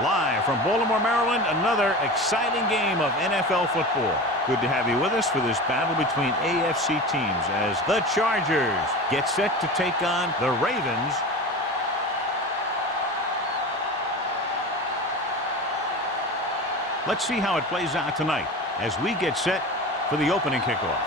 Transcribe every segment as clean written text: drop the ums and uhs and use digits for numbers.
Live from Baltimore, Maryland, another exciting game of NFL football. Good to have you with us for this battle between AFC teams as the Chargers get set to take on the Ravens. Let's see how it plays out tonight as we get set for the opening kickoff.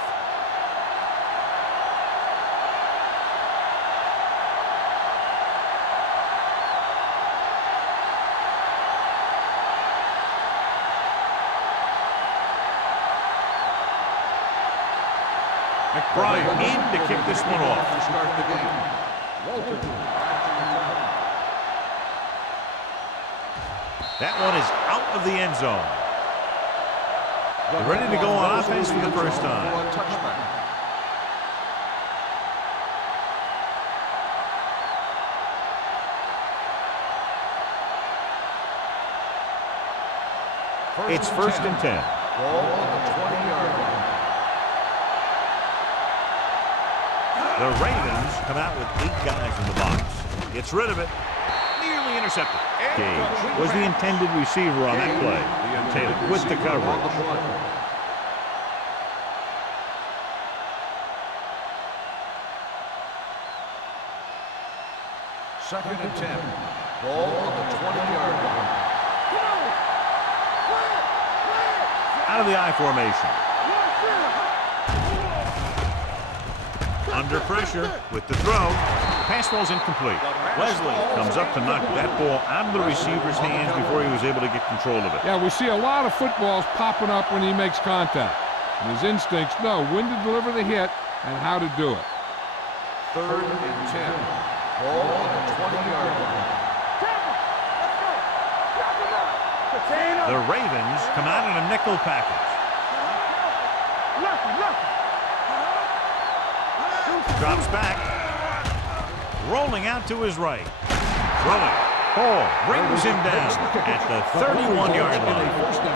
McBride in to kick this one off. To start the game. That one is out of the end zone. They're ready to go on offense for the first time. It's first and 10. Ball on the 20-yard line. The Ravens come out with 8 guys in the box. Gets rid of it. Nearly intercepted. Gage was the intended receiver on that play. Taylor with the coverage. Second and 10. Ball on the 20-yard line. Out of the I formation. Under pressure with the throw. Pass ball's incomplete. Wesley comes up to knock that ball out of the receiver's hands before he was able to get control of it. Yeah, we see a lot of footballs popping up when he makes contact. And his instincts know when to deliver the hit and how to do it. Third and 10. Ball on the 20-yard line. The Ravens come out in a nickel package. Drops back. Rolling out to his right. Throwing. Ball brings him down at the 31-yard line.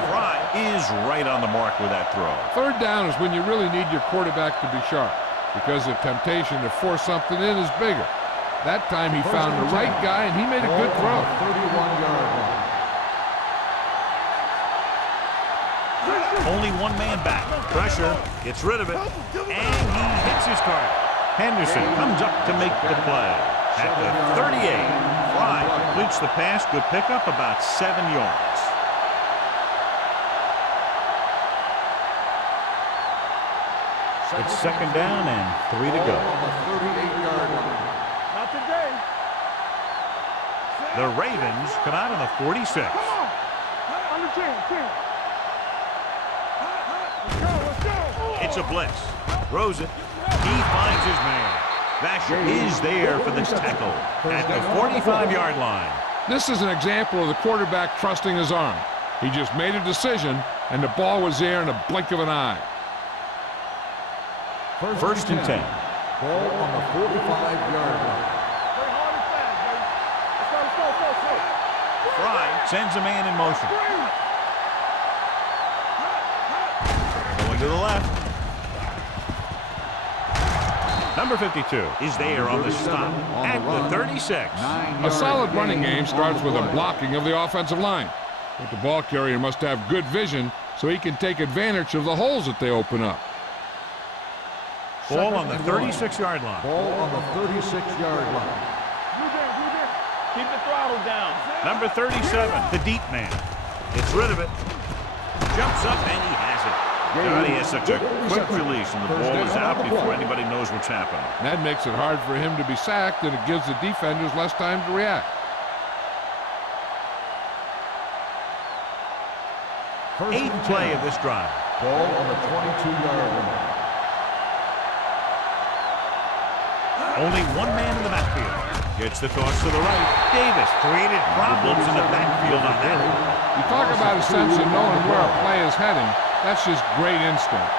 Fry is right on the mark with that throw. Third down is when you really need your quarterback to be sharp because the temptation to force something in is bigger. That time he found the right guy and he made a good throw. 31-yard line. Only one man back. Pressure. Gets rid of it. And he hits his target. Henderson comes up to make the play. At the 38, Fry completes the pass. Good pickup, about 7 yards. It's second down and 3 to go. On the 38-yard line. Not today. The Ravens come out on the 46. Come on. Under 10. Let's go. It's a blitz. Throws it. He finds his man. Vasher is there for this tackle at the 45-yard line. This is an example of the quarterback trusting his arm. He just made a decision, and the ball was there in a blink of an eye. First and 10. Ball on the 45-yard line. Play hard and fast, baby. Let's go. Fry sends a man in motion. Going to the left. Number 52 is there on the stop at the 36. A solid running game starts with a blocking of the offensive line. But the ball carrier must have good vision so he can take advantage of the holes that they open up. Ball on the 36-yard line. Ball on the 36-yard line. Keep the throttle down. Number 37, the deep man. Gets rid of it. Jumps up and he has it. God, he has such a quick release and the ball is out before anybody knows what's happening. That makes it hard for him to be sacked, and it gives the defenders less time to react. Eighth play of this drive. Ball on the 22-yard line. Only one man in the backfield. Gets the toss to the right. Davis created problems in the backfield on that. You talk about a sense of knowing where a play is heading. That's just great instinct.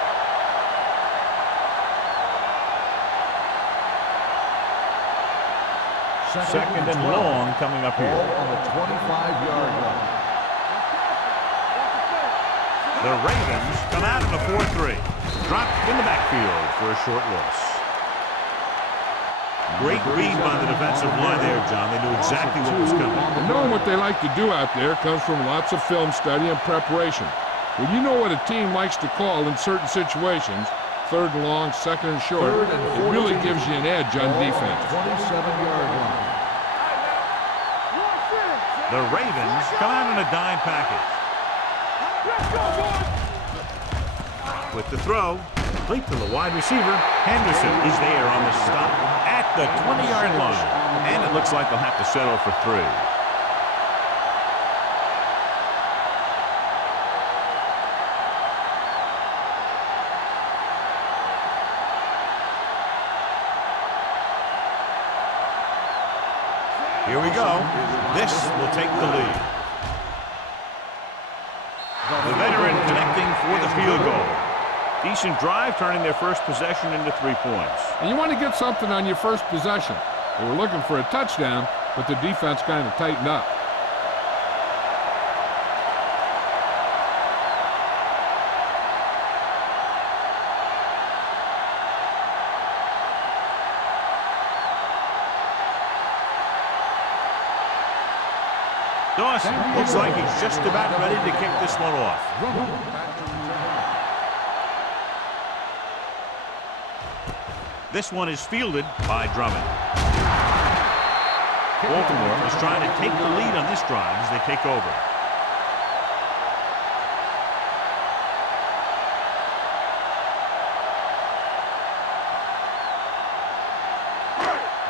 Second and long coming up here. Ball on the 25-yard line. The Ravens come out in a 4-3. Dropped in the backfield for a short loss. Great read by the defensive line there, John. They knew exactly what was coming. And knowing what they like to do out there comes from lots of film study and preparation. When you know what a team likes to call in certain situations, third and long, second and short, it really gives you an edge on defense. 27-yard line. The Ravens come out in a dime package. With the throw, complete to the wide receiver. Henderson is there on the stop at the 20-yard line. And it looks like they'll have to settle for 3. Here we go. This will take the lead. The veteran connecting for the field goal. Decent drive, turning their first possession into 3 points. And you want to get something on your first possession. They were looking for a touchdown, but the defense kind of tightened up. Dawson looks like he's just about ready to kick this one off. This one is fielded by Drummond. Baltimore is trying to take the lead on this drive as they take over.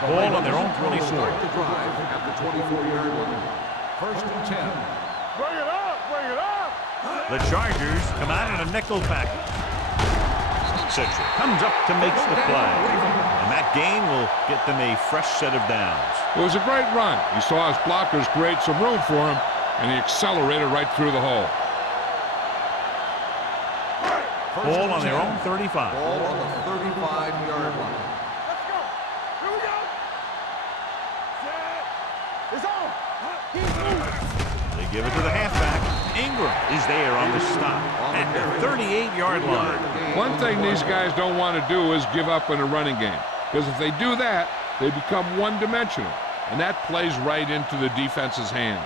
Ball on their own 24. Start the drive at the 24-yard line. First and 10. Bring it up, bring it up. The Chargers come out in a nickel package. Central comes up to make the play. And that gain will get them a fresh set of downs. It was a great run. He saw his blockers create some room for him, and he accelerated right through the hole. Ball on their own 35. Ball on the 35-yard line. Let's go. Here we go. Set. It's on. Keep moving. They give it to the halfback. Ingram is there on the stop at the 38-yard line. One thing these guys don't want to do is give up in a running game, because if they do that, they become one-dimensional, and that plays right into the defense's hands.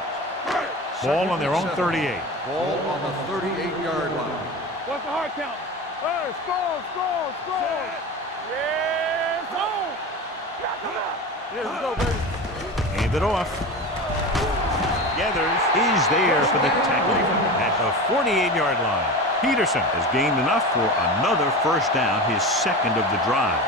Ball on their own 38. Ball on the 38-yard line. What's the hard count? Hey, score. Yeah, it's on. Yeah, let's go, baby. Hand it off. Gathers is there for the tackle at the 48-yard line. Peterson has gained enough for another first down, his second of the drive.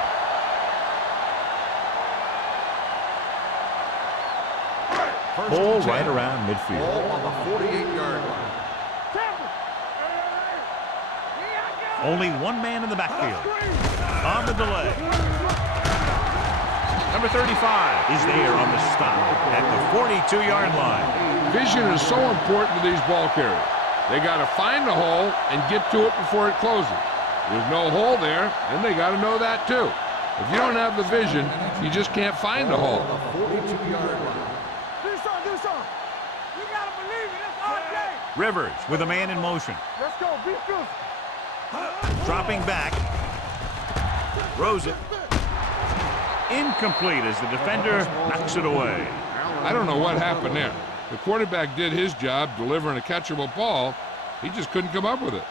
Ball right around midfield. Ball on the 48-yard line. Only one man in the backfield. On the delay. Number 35 is there on the stop at the 42-yard line. Vision is so important to these ball carriers. They got to find the hole and get to it before it closes. There's no hole there, and they got to know that too. If you don't have the vision, you just can't find the hole. The 42-yard line. Do something. You got to believe it. It's our day. Rivers with a man in motion. Let's go. Be good. Dropping back. Throws it. Incomplete as the defender knocks it away. I don't know what happened there. The quarterback did his job delivering a catchable ball. He just couldn't come up with it.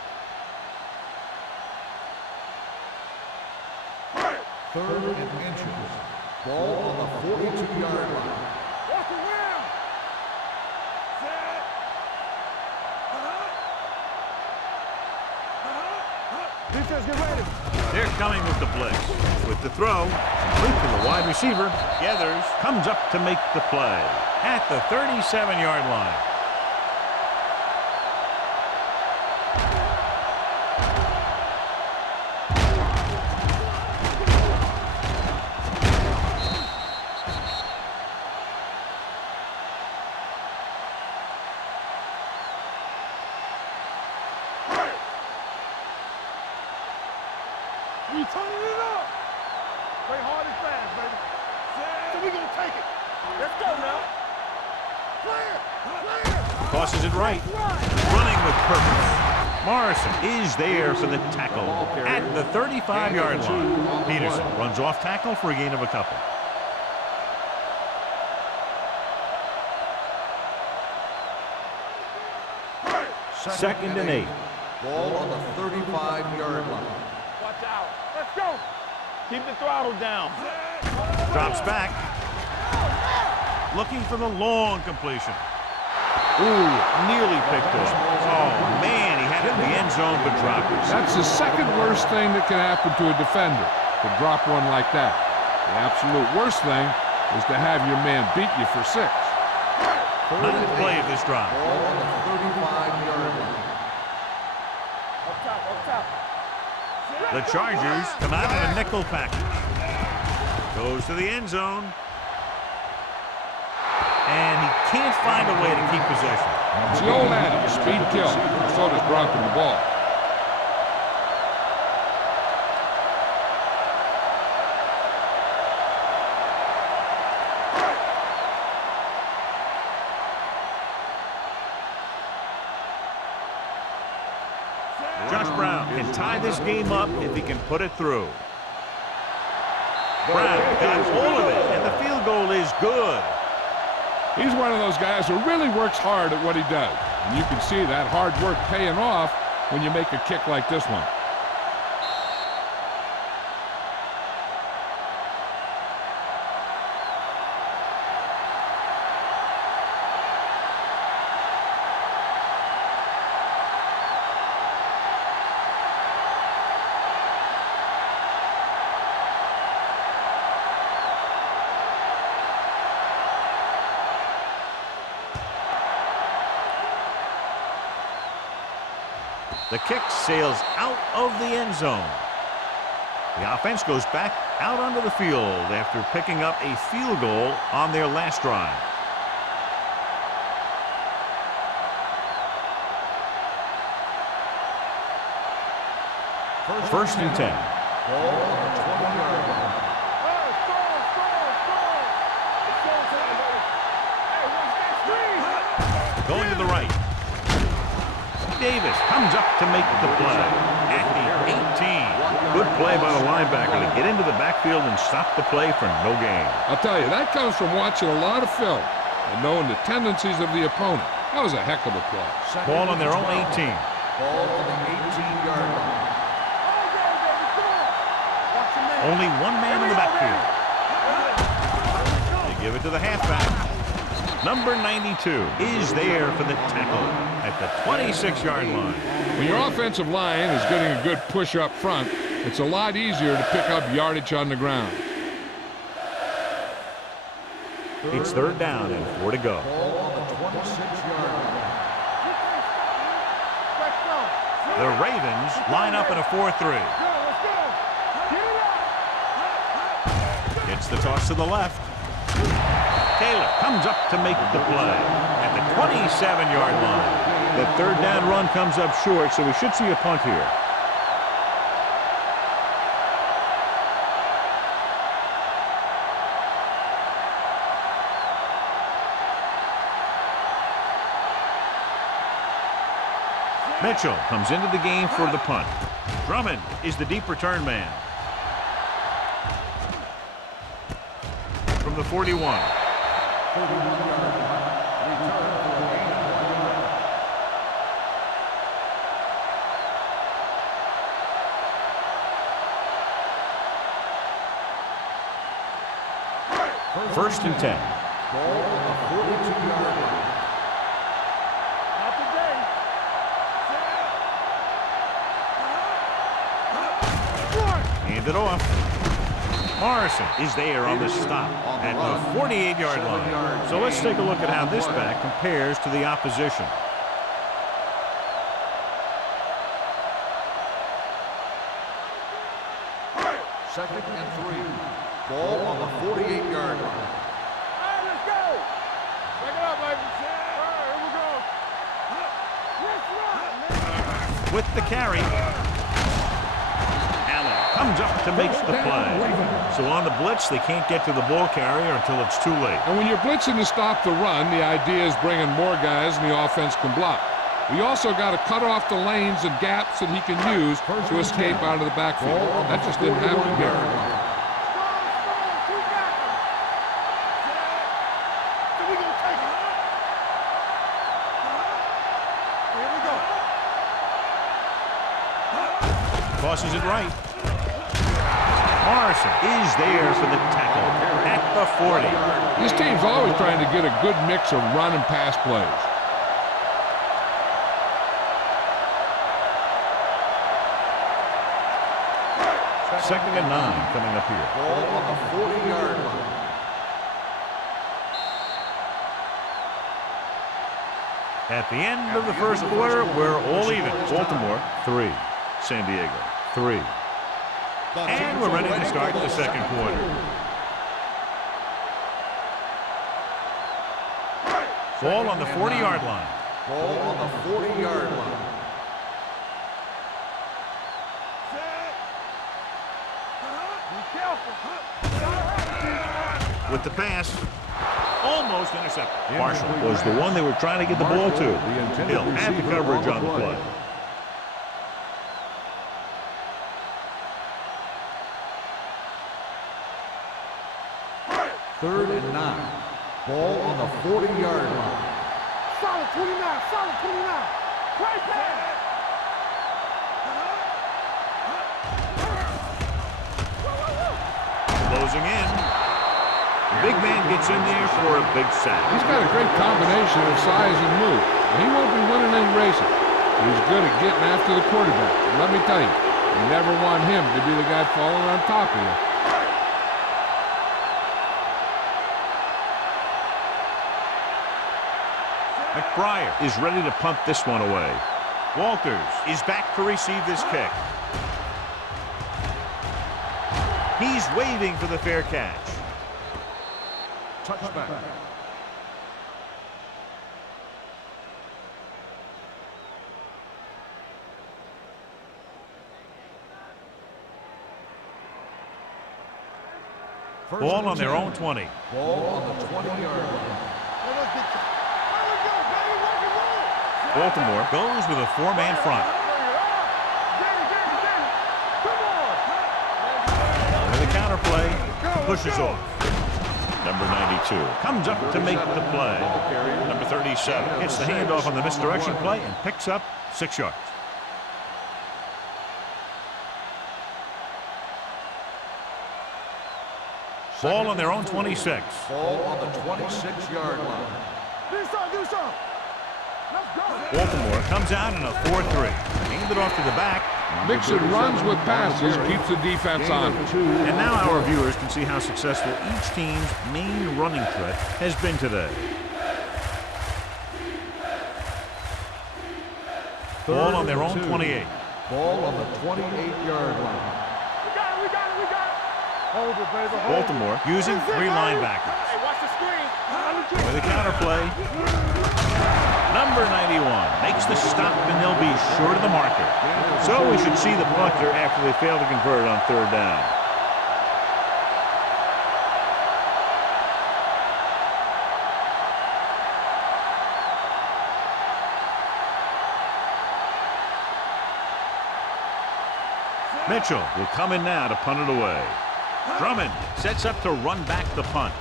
Third and inches. Ball on the 42-yard line. Watch the rim. Set. Defense, get ready. They're coming with the blitz. With the throw, complete to the wide receiver. Gathers, comes up to make the play at the 37-yard line. We turning it up. Play hard and fast, baby. So we gonna take it. Let's go now. Play it. Tosses it right. Running with purpose. Morrison is there for the tackle at the 35-yard line. Peterson runs off tackle for a gain of a couple. 2nd and 8. Ball on the 35-yard line. Watch out. Let's go. Keep the throttle down. Drops back. Looking for the long completion. Ooh, nearly picked off. Oh, man, he had it in the end zone but dropped it. That's the second worst thing that can happen to a defender, to drop one like that. The absolute worst thing is to have your man beat you for 6. Ninth play of this drive. Ball on the 35-yard line. Up top, up top. The Chargers come out in a nickel package. Goes to the end zone. And he can't find a way to keep possession. It's the old adage, speed kills. So does dropping the ball. Josh Brown can tie this game up if he can put it through. Brown got all of it, and the field goal is good. He's one of those guys who really works hard at what he does. And you can see that hard work paying off when you make a kick like this one. The kick sails out of the end zone. The offense goes back out onto the field after picking up a field goal on their last drive. First and 10. Ball on the 20-yard line. Going to the right. Davis comes up to make the play at the 18. Good play by the linebacker to get into the backfield and stop the play for no gain. I'll tell you, that comes from watching a lot of film and knowing the tendencies of the opponent. That was a heck of a play. Ball on their own 18. Ball on the 18-yard line. Only one man in the backfield. They give it to the halfback. Number 92 is there for the tackle at the 26-yard line. When your offensive line is getting a good push up front, it's a lot easier to pick up yardage on the ground. It's 3rd down and 4 to go. Ball on the 26-yard line. The Ravens line up in a 4-3. Gets the toss to the left. Taylor comes up to make the play at the 27-yard line. The 3rd down run comes up short, so we should see a punt here. Mitchell comes into the game for the punt. Drummond is the deep return man. From the 41. First and 10. Ball on the 42-yard line. Not today. Hand it off. Morrison is there on the stop at the 48-yard line. So let's take a look at how this back compares to the opposition. Second and 3. Ball on the 48-yard line. All right, let's go. Break it up, baby. All right, here we go. Let's run, man. With the carry. Allen comes up to make the play. So on the blitz, they can't get to the ball carrier until it's too late. And when you're blitzing to stop the run, the idea is bringing more guys and the offense can block. We also got to cut off the lanes and gaps that he can use to escape out of the backfield. That just didn't happen here. So we gonna take it. Here we go. tosses it right. Morrison is there for the tackle at the 40. This team's always trying to get a good mix of run and pass plays. Second and 9 coming up here. Ball on the 40-yard line. At the end of the first quarter, we're all even. Baltimore, 3. San Diego, 3. And we're ready to start the second quarter. Ball on the 40-yard line. Ball on the 40-yard line. With the pass, almost intercepted. Marshall was the one they were trying to get the ball to. Hill had the coverage on the play. Third and 9. Ball on the 40-yard line. Solid 29, solid 29. Right pass. Closing in. The big man gets in there for a big sack. He's got a great combination of size and move. He won't be winning any races. He's good at getting after the quarterback. And let me tell you, you never want him to be the guy falling on top of you. McBride is ready to punt this one away. Walters is back to receive this kick. He's waving for the fair catch. Touchback. Ball on their own 20. Ball on the 20-yard line. Baltimore goes with a 4-man front. And the counter play pushes off. Number 92 comes up to make the play. Number 37 gets the handoff on the misdirection play and picks up 6 yards. Ball on their own 26. Ball on the 26-yard line. Do something. Baltimore comes out in a 4-3. Hand it off to the back. Mixing runs with passes keeps the defense on. And now our viewers can see how successful each team's main running threat has been today. Ball on their own 28. Ball on the 28-yard line. We got it. Hold it, baby. Baltimore using 3 linebackers. Hey, watch the screen. With a counter play. Number 91 makes the stop, and they'll be short of the marker. So we should see the punter after they fail to convert on 3rd down. Mitchell will come in now to punt it away. Drummond sets up to run back the punt.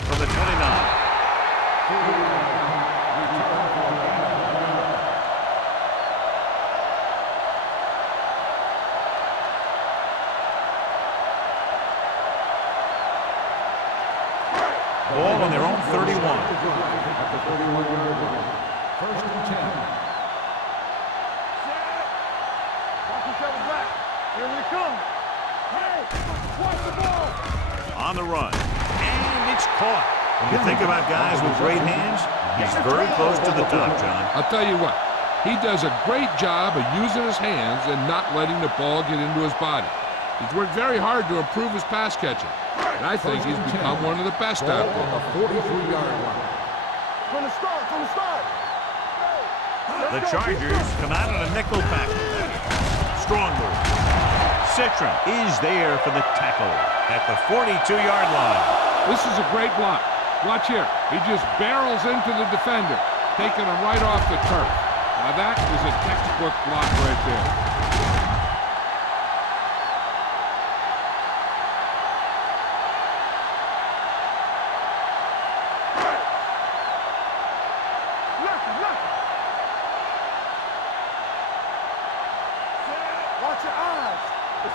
From the 29. Ball on their own 31. At the 31-yard line. 1st and 10. Watch each other back. Here we come. Hey, watch the ball. On the run. And it's caught. When you think about guys with great hands, he's very close to the top, John. I'll tell you what, he does a great job of using his hands and not letting the ball get into his body. He's worked very hard to improve his pass catching, and I think he's become one of the best out Ball on there. the 43-yard line. From the start. The Chargers come out in a nickel package. Strong move. Citron is there for the tackle at the 42-yard line. This is a great block. Watch here. He just barrels into the defender, taking him right off the turf. Now that is a textbook block right there.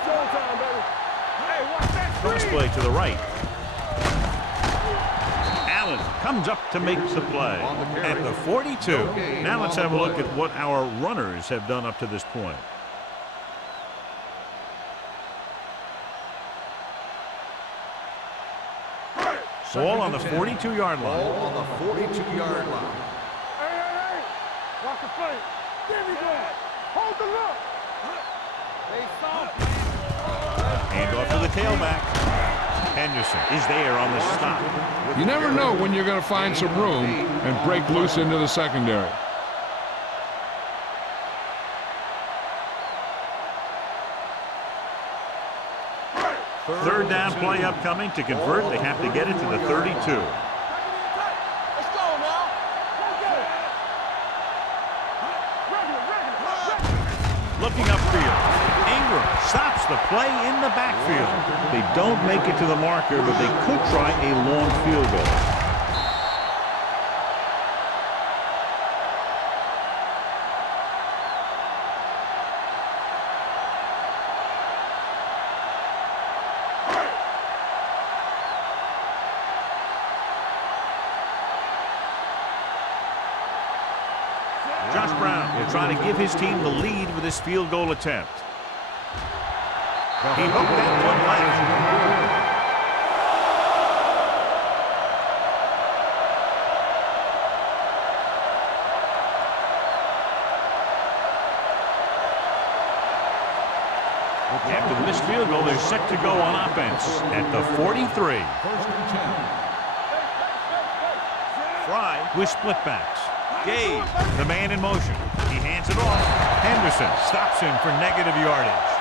Showtime, baby. Hey, watch that Cross screen. play to the right. Allen comes up to make the play at the 42. Now let's have a look at what our runners have done up to this point. Ball on the 42-yard line. Ball on the 42-yard line. Hey. Watch the play. There we go. Hold the look. They saw. Hand off to the tailback. Henderson is there on the stop. You never know when you're going to find some room and break loose into the secondary. Third down play upcoming. To convert, they have to get it to the 32. Let's go now. Looking upfield. Ingram stops the play in the backfield. They don't make it to the marker, but they could try a long field goal. Josh Brown will try to give his team the lead with this field goal attempt. He hooked that one left. After the missed field goal, they're set to go on offense at the 43. Fry with split backs. Gage, the man in motion. He hands it off. Henderson stops him for negative yardage.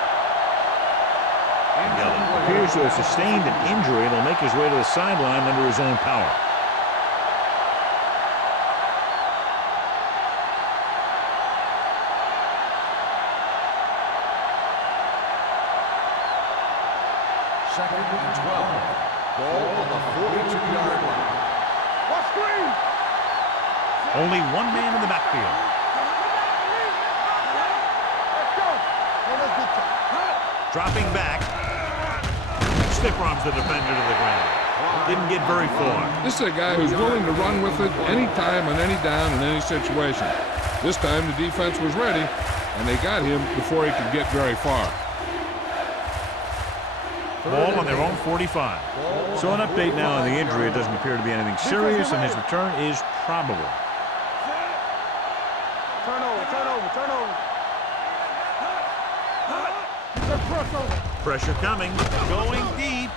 Yellow appears to have sustained an injury and will make his way to the sideline under his own power. Second and 12. Ball on the 42-yard line. Watch screen. Only one man in the backfield. Let's go. Hey, let's get time. Dropping back. Stiff arms the defender to the ground. Didn't get very far. This is a guy who's willing to run with it any time, on any down, in any situation. This time the defense was ready, and they got him before he could get very far. Ball on their own 45. So an update now on the injury. It doesn't appear to be anything serious, and his return is probable. Turn over. Press over. Pressure coming. Going deep.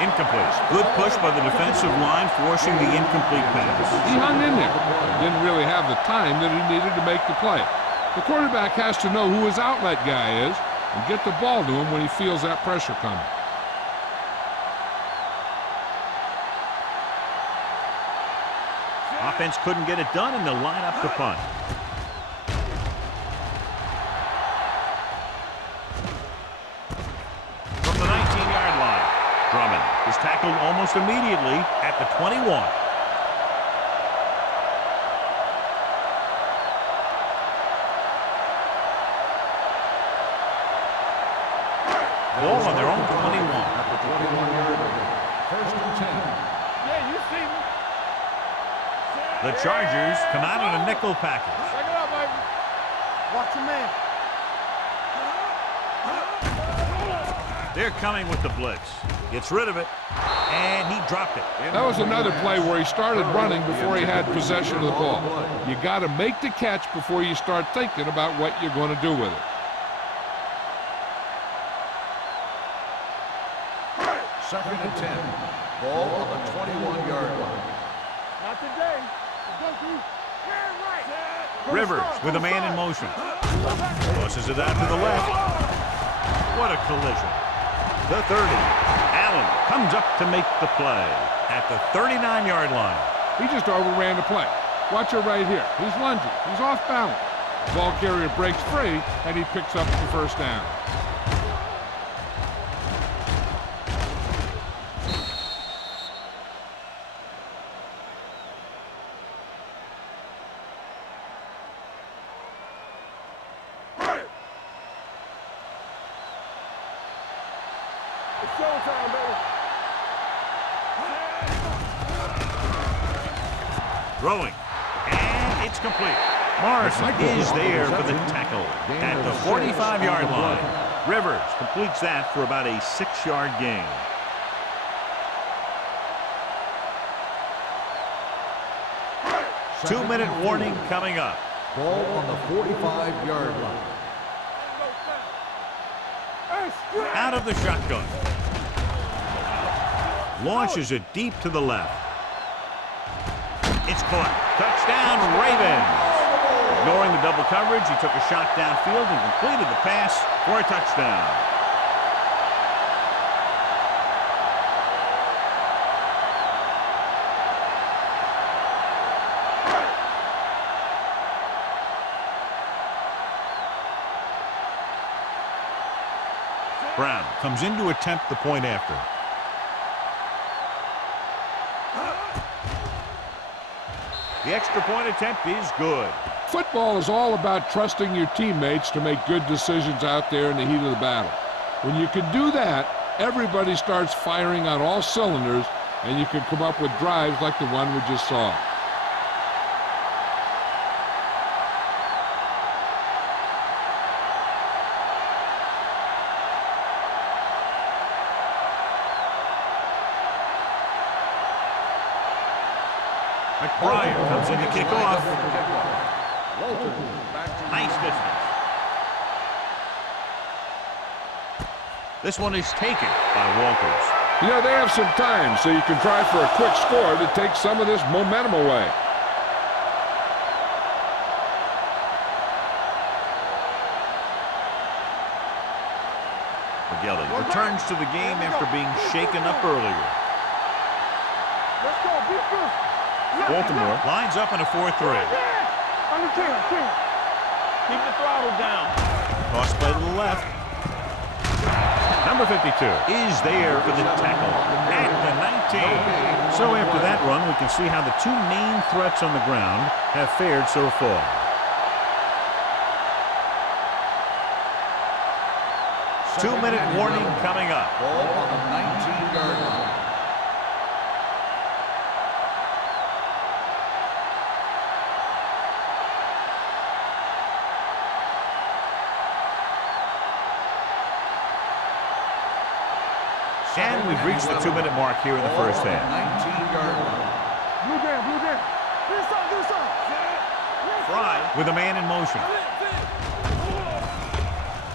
Incomplete. Good push by the defensive line, forcing the incomplete pass. He hung in there. Didn't really have the time that he needed to make the play. The quarterback has to know who his outlet guy is and get the ball to him when he feels that pressure coming. Offense couldn't get it done, and they'll line up to punt. From the 19-yard line, Drummond is tackled almost immediately at the 21. Ball on their own 21. First and 10. Yeah, you see me. The Chargers come out in a nickel package. Check it out, baby. Watch your man. They're coming with the blitz. Gets rid of it, and he dropped it. That was another play where he started running before he had possession of the ball. You got to make the catch before you start thinking about what you're going to do with it. Second and 10. Ball on the 21-yard line. Not today. Go through. Right. Rivers with a man in motion. Tosses it out to the left. What a collision. The 30. Allen comes up to make the play at the 39-yard line. He just overran the play. Watch it right here. He's lunging. He's off balance. The ball carrier breaks free, and he picks up the first down. It's showtime, baby. Throwing. And it's complete. Morrison is there for the tackle at the 45-yard line. Rivers completes that for about a 6-yard gain. Two-minute warning coming up. Ball on the 45-yard line. Out of the shotgun. Launches it deep to the left. It's caught. Touchdown, Ravens. Ignoring the double coverage, he took a shot downfield and completed the pass for a touchdown. Brown comes in to attempt the point after. The extra point attempt is good. Football is all about trusting your teammates to make good decisions out there in the heat of the battle. When you can do that, everybody starts firing on all cylinders, and you can come up with drives like the one we just saw. McBride comes in to kick off. Nice distance. This one is taken by Walters. You know, they have some time, so you can try for a quick score to take some of this momentum away. McGilly returns to the game after being shaken up earlier. Let's go. Be good. Baltimore lines up in a 4-3. Under 10. Keep the throttle down. Toss play to the left. Number 52 is there for the tackle at the 19. So after that run, we can see how the two main threats on the ground have fared so far. Two-minute warning coming up. Ball on the 19-yard line. And we've reached the 2-minute mark here in the first half. 19-yard line. Blue down. This side. Fry with a man in motion.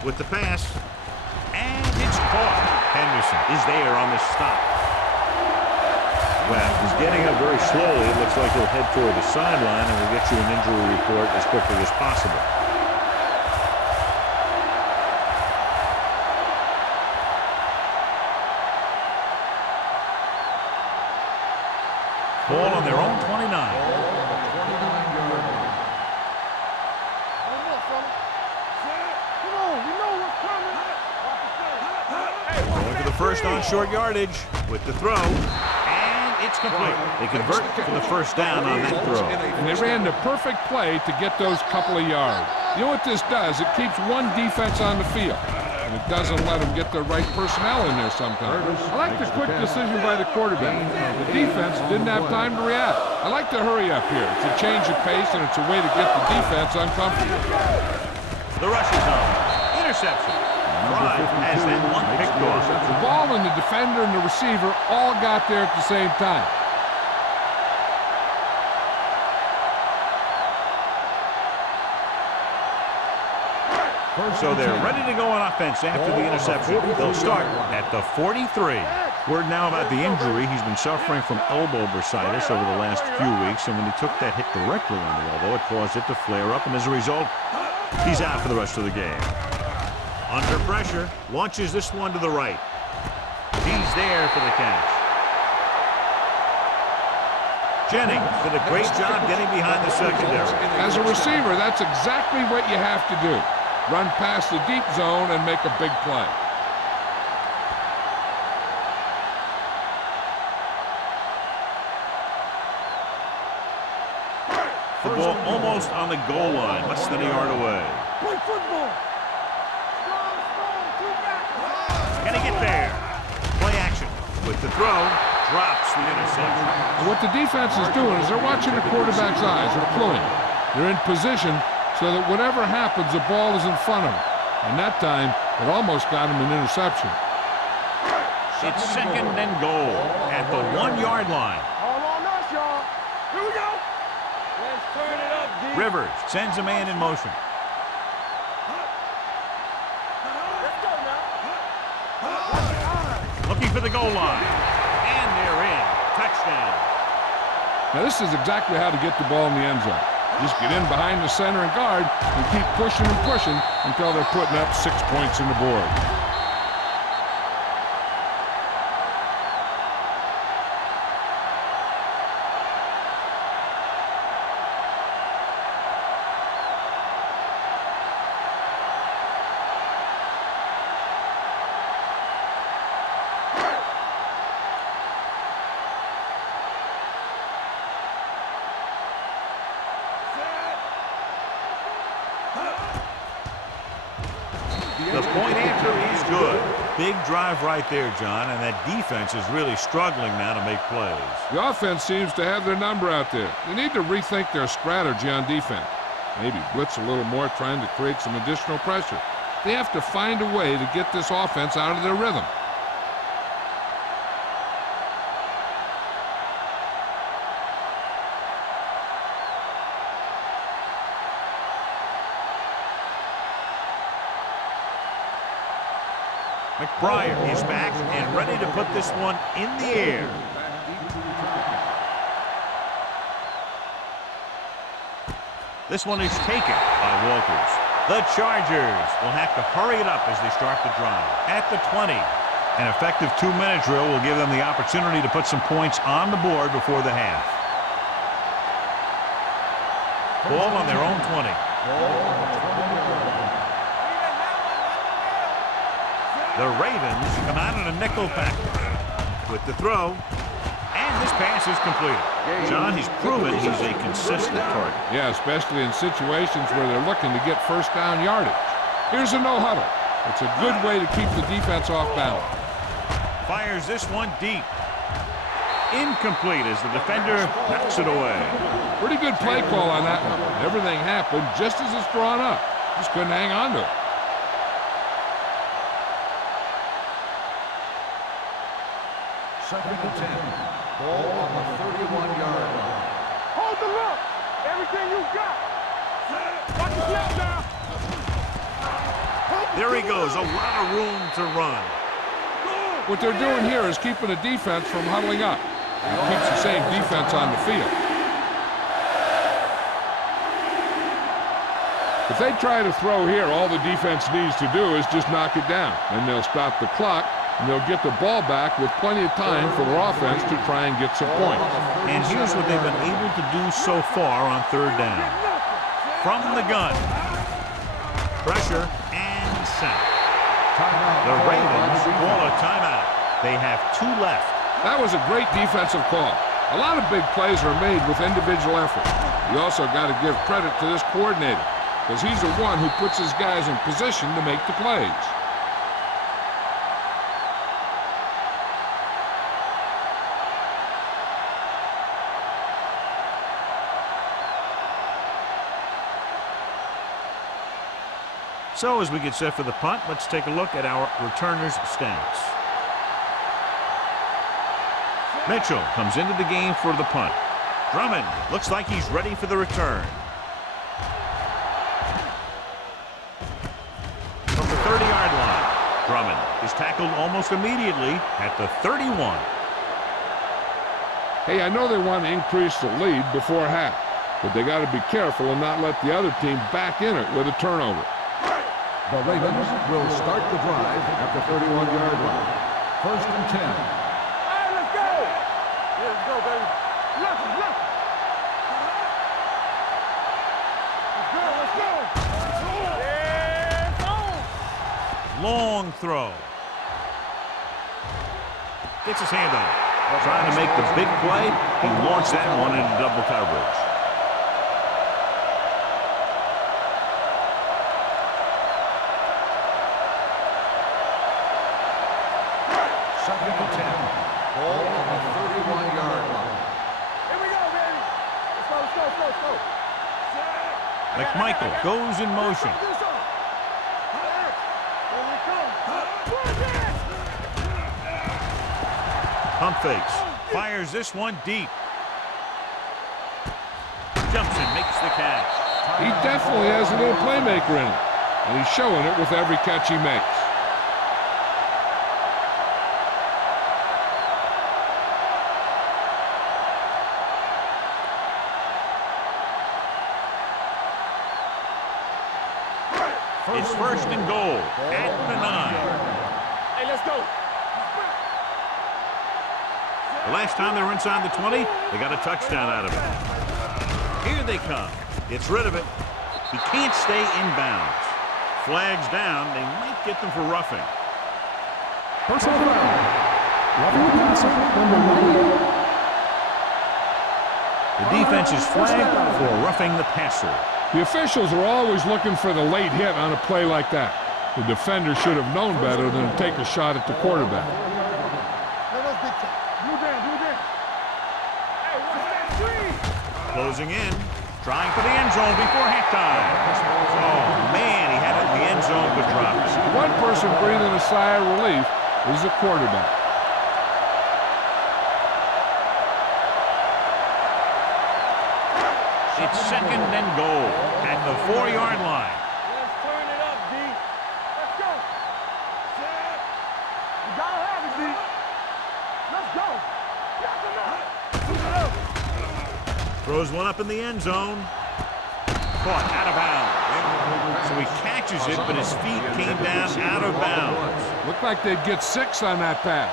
With the pass. And it's caught. Henderson is there on the stop. Well, he's getting up very slowly. It looks like he'll head toward the sideline, and we'll get you an injury report as quickly as possible. Ball on their own 29. Going for the first on short yardage with the throw. And it's complete. They convert for the first down on that throw. And they ran the perfect play to get those couple of yards. You know what this does? It keeps one defense on the field. And it doesn't let them get the right personnel in there sometimes. I like the quick decision by the quarterback. The defense didn't have time to react. I like the hurry up here. It's a change of pace, and it's a way to get the defense uncomfortable. The rush is on. Interception. Fry has that one picked off. The ball and the defender and the receiver all got there at the same time. So they're ready to go on offense after the interception. They'll start at the 43. Word now about the injury. He's been suffering from elbow bursitis over the last few weeks, and when he took that hit directly on the elbow, it caused it to flare up, and as a result, he's out for the rest of the game. Under pressure, launches this one to the right. He's there for the catch. Jennings did a great job getting behind the secondary. As a receiver, that's exactly what you have to do. Run past the deep zone and make a big play. The ball almost on the goal line, less than a yard away. Play football. Can he get there? With the throw, drops the interception. And what the defense is doing is they're watching the quarterback's eyes. They're cluing. They're in position so that whatever happens, the ball is in front of them. And that time, it almost got him an interception. It's second and goal at the 1-yard line. All on us, y'all. Here we go. Let's turn it up, D. Rivers sends a man in motion. Let's go now. Looking for the goal line. And they're in. Touchdown. Now, this is exactly how to get the ball in the end zone. Just get in behind the center and guard and keep pushing and pushing until they're putting up 6 points on the board. The point after is good. Big drive right there, John, and that defense is really struggling now to make plays. The offense seems to have their number out there. They need to rethink their strategy on defense. Maybe blitz a little more, trying to create some additional pressure. They have to find a way to get this offense out of their rhythm. McBride is back and ready to put this one in the air. This one is taken by Walters. The Chargers will have to hurry it up as they start the drive. At the 20, an effective 2-minute drill will give them the opportunity to put some points on the board before the half. Ball on their own 20. The Ravens come out in a nickel package with the throw, and this pass is completed. John, he's proven he's a consistent target. Yeah, especially in situations where they're looking to get first down yardage. Here's a no huddle. It's a good way to keep the defense off balance. Fires this one deep. Incomplete as the defender knocks it away. Pretty good play call on that one. Everything happened just as it's drawn up. Just couldn't hang on to it. Second and 10. Ball on the 31-yard line. Hold the look. Everything you got. Watch the snap now. There he goes. A lot of room to run. What they're doing here is keeping the defense from huddling up. It keeps the same defense on the field. If they try to throw here, all the defense needs to do is just knock it down. Then they'll stop the clock, and they'll get the ball back with plenty of time for their offense to try and get some points. And here's what they've been able to do so far on third down. From the gun. Pressure and sack. The Ravens call a timeout. They have 2 left. That was a great defensive call. A lot of big plays are made with individual effort. You also got to give credit to this coordinator, because he's the one who puts his guys in position to make the plays. So as we get set for the punt, let's take a look at our returners' stats. Mitchell comes into the game for the punt. Drummond looks like he's ready for the return. From the 30-yard line, Drummond is tackled almost immediately at the 31. Hey, I know they want to increase the lead before half, but they got to be careful and not let the other team back in it with a turnover. The Ravens will start the drive at the 31-yard line. First and 10. Hey, let's go. Yeah, let's go, baby. Left. Let's go. Yeah, it's on. Long throw. Gets his hand on it. Trying to make the big play. He launched that one into double coverage. Second and 10. Ball on the 31-yard line. Here we go, baby. Let's go, let's go, let's go, let's go. McMichael goes in motion. Do something. Here we come. Pump fakes. Fires this one deep. Jumps and makes the catch. He definitely has a little playmaker in him, and he's showing it with every catch he makes. It's first and goal at the 9. Hey, let's go. The last time they were inside the 20, they got a touchdown out of it. Here they come. Gets rid of it. He can't stay in bounds. Flags down. They might get them for roughing. Personal foul. Roughing the passer, number 1. The defense is flagged for roughing the passer. The officials are always looking for the late hit on a play like that. The defender should have known better than to take a shot at the quarterback. Closing in. Trying for the end zone before halftime. Oh, man, he had it in the end zone but dropped. One person breathing a sigh of relief is the quarterback. It's second and goal at the 4-yard line. Let's turn it up, D. Let's go. Set. You gotta have it, D. Let's go. Got them out. Throws one up in the end zone. Caught out of bounds. So he catches it, but his feet came down out of bounds. Looked like they'd get 6 on that pass.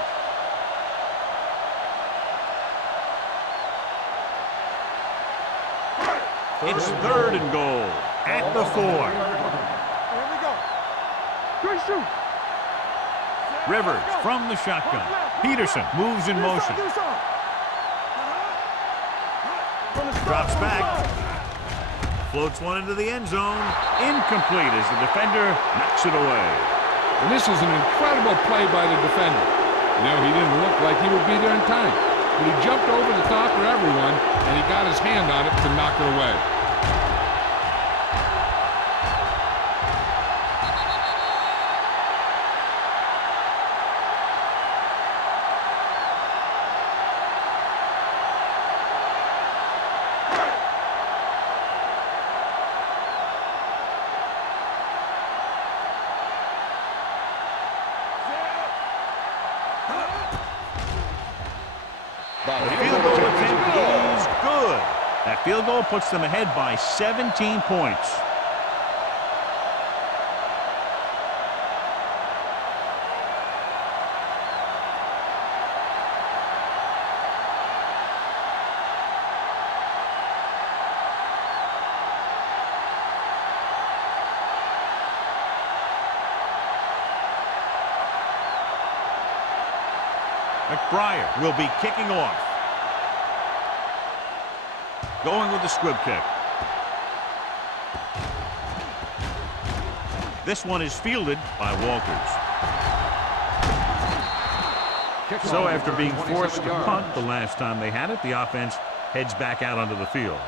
It's third and goal at the 4. Here we go. Good shoot. Rivers from the shotgun. Peterson moves in motion. Do something. Drops back. Floats one into the end zone. Incomplete as the defender knocks it away. And this is an incredible play by the defender. You know, he didn't look like he would be there in time, but he jumped over the top of everyone, and he got his hand on it to knock it away. The field goal attempt is good. That field goal puts them ahead by 17 points. McBriar will be kicking off. Going with the squib kick. This one is fielded by Walters. So after being forced to punt the last time they had it, the offense heads back out onto the field.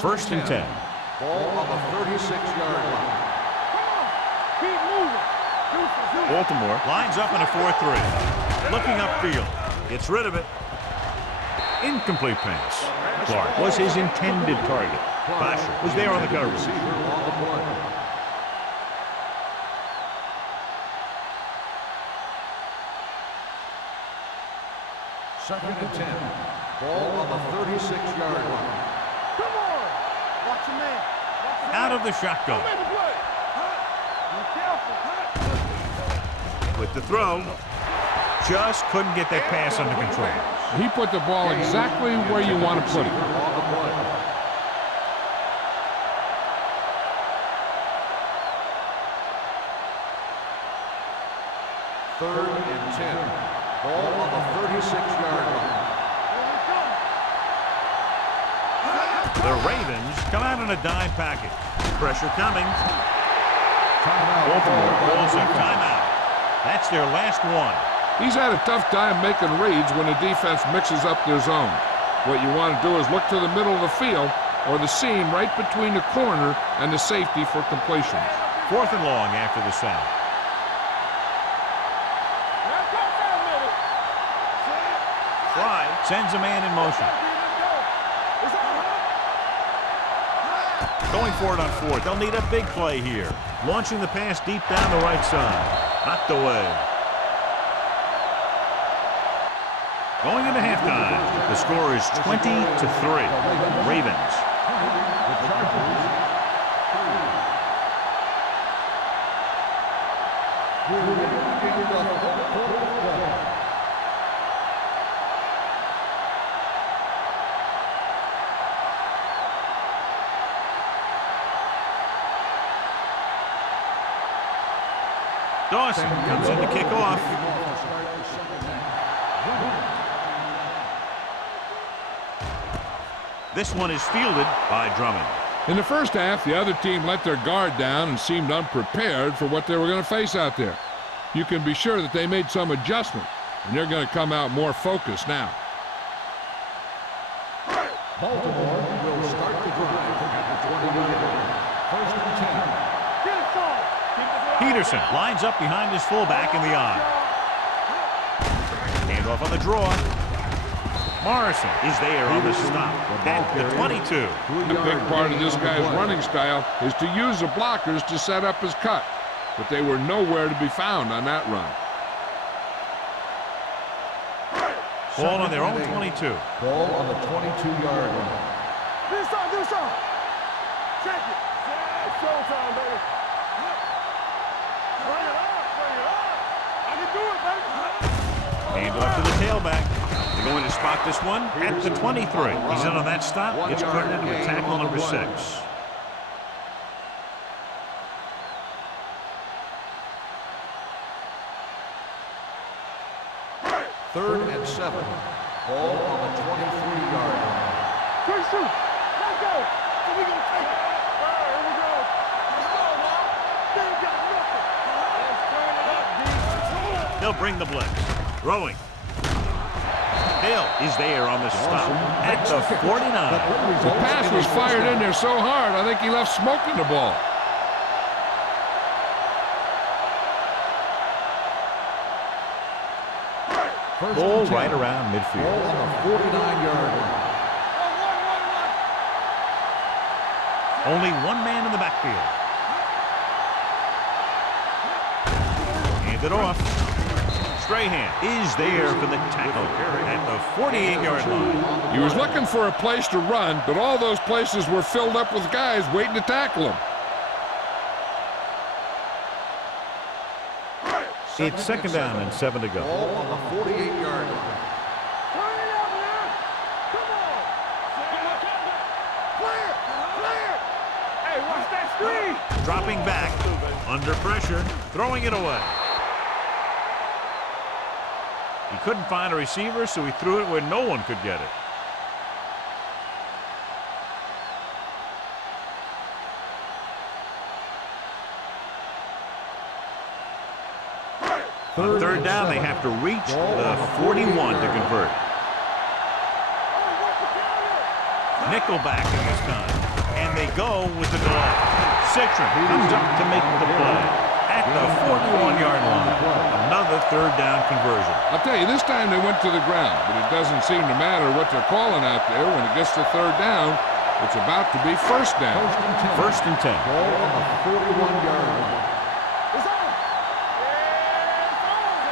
First and 10. Ball on the 36-yard line. Keep moving. Baltimore lines up in a 4-3. Looking upfield. Gets rid of it. Incomplete pass. Clark was his intended target. Basher was there on the coverage. Second and 10. Ball on the 36-yard line. Come on. Watch your man. Out of the shotgun. Be careful. With the throw. Just couldn't get that pass under control. He put the ball exactly where you want to put it. Third and 10. Ball on the 36-yard line. Here we come. The Ravens come out in a dime package. Pressure coming. Baltimore calls a timeout. That's their last one. He's had a tough time making reads when the defense mixes up their zone. What you want to do is look to the middle of the field or the seam right between the corner and the safety for completion. 4th and long after the sack. Fry sends a man in motion. Going for it on 4th. They'll need a big play here. Launching the pass deep down the right side. Knocked away. Going into halftime, the score is 20-3. Ravens. Dawson comes in to kick off. This one is fielded by Drummond. In the first half, the other team let their guard down and seemed unprepared for what they were going to face out there. You can be sure that they made some adjustment, and they're going to come out more focused now. Baltimore will start the drive at the 20-yard line. 1st and 10. Peterson lines up behind his fullback in the eye. Handoff on the draw. Morrison is there on the stop at the 22. A big part of this guy's running style is to use the blockers to set up his cut, but they were nowhere to be found on that run. Ball on their own 22. Ball on the 22-yard line. Do something. Check it. It's showtime, baby. Bring it up. I can do it, baby. Handoff to the tailback. They're going to spot this one at the 23. He's in on that stop. Gets credited with tackle number 6. 3rd and 7. Ball on the 23-yard line. Let's go. Here we go. Here we go. Let's go, Mom. They ain't got nothing. Let's turn it up, D. They'll bring the blitz. Throwing. Hill is there on the stop at the 49. The pass was fired in there so hard, I think he left smoke in the ball. Ball right around midfield. Ball on the 49-yard line. Only one man in the backfield. Hand it off. Strahan is there for the tackle at the 48-yard line. He was looking for a place to run, but all those places were filled up with guys waiting to tackle him. It's 2nd down and 7 to go. Ball on the 48-yard line. Turn it up now. Come on. Clear. Hey, watch that screen. Dropping back, under pressure, throwing it away. He couldn't find a receiver, so he threw it where no one could get it. On 3rd down, they have to reach the 41 to convert. Nickelback in this time. And they go with the delay. Citron comes up to make the play at the 41-yard line. Another 3rd down conversion. I'll tell you, this time they went to the ground, but it doesn't seem to matter what they're calling out there. When it gets to 3rd down, it's about to be 1st down. 1st and 10. Ball on the 41-yard line.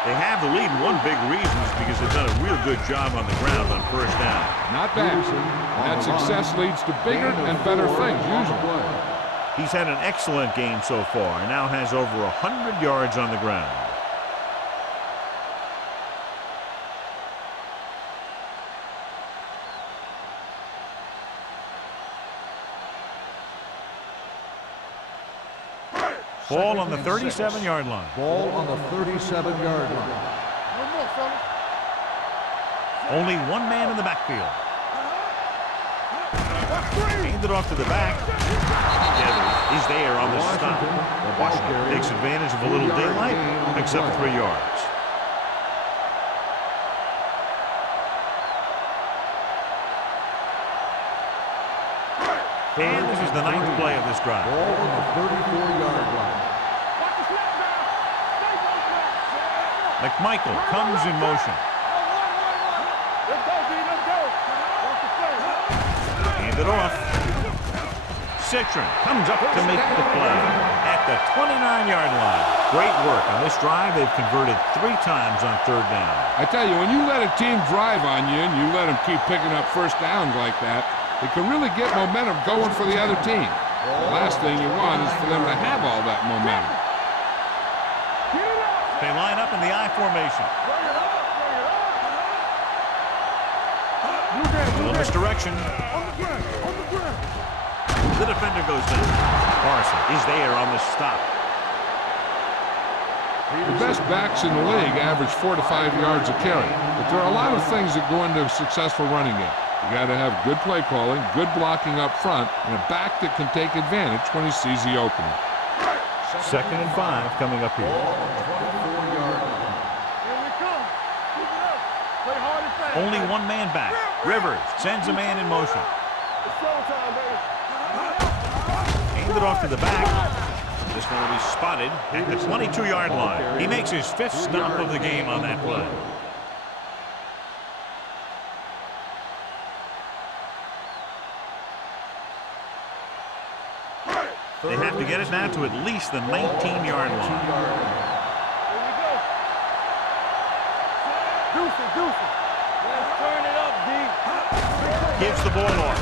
They have the lead, and one big reason is because they've done a real good job on the ground on 1st down. Not bad. That success leads to bigger and better things, usually. He's had an excellent game so far and now has over 100 yards on the ground. Ball on the 37-yard line. Ball on the 37-yard line. Only one man in the backfield. Handed off to the back. Together is there on the stop. Washington takes advantage of a little daylight, picks up 3 yards. And this is the 9th play of this drive. Ball on the 34-yard line. McMichael comes in motion. Let's go, D. Let's go. Watch the play. Hand it off. Citron comes up to make the play at the 29-yard line. Great work on this drive. They've converted 3 times on 3rd down. I tell you, when you let a team drive on you and you let them keep picking up first downs like that, it can really get momentum going for the other team. The last thing you want is for them to have all that momentum. They line up in the I formation. A little misdirection. The defender goes down. Morrison is there on the stop. The best backs in the league average 4 to 5 yards a carry, but there are a lot of things that go into a successful running game. You got to have good play calling, good blocking up front, and a back that can take advantage when he sees the opening. 2nd and 5 coming up here. Only one man back. Rivers sends a man in motion. Handed off to the back. This one will be spotted at the 22-yard line. He makes his 5th stop of the game on that play. They have to get it now to at least the 19-yard line. Let's turn it up, D. Gives the ball off.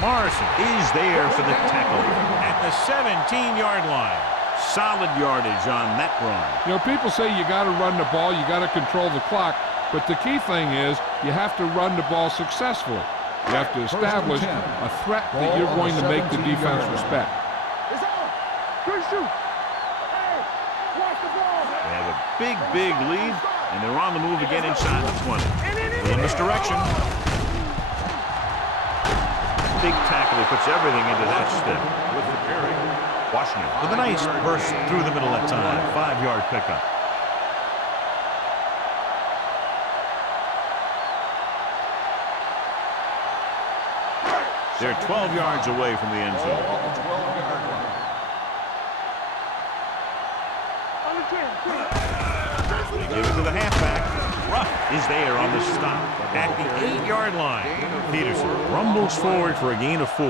Morrison is there for the tackle at the 17-yard line. Solid yardage on that run. You know, people say you got to run the ball, you got to control the clock, but the key thing is you have to run the ball successfully. You have to establish a threat that you're going to make the defense respect. It's on. Good shoot. Hey, watch the ball. They have a big lead, and they're on the move again inside the 20. In this direction. Big tackle. He puts everything into that step. With the carry. Washington with a nice burst through the middle that time. 5-yard pickup. They're 12 yards away from the end zone. Ball on the 12-yard line. They give it to the halfback. Ruff is there on the stop at the 8-yard line. Peterson rumbles forward for a gain of 4.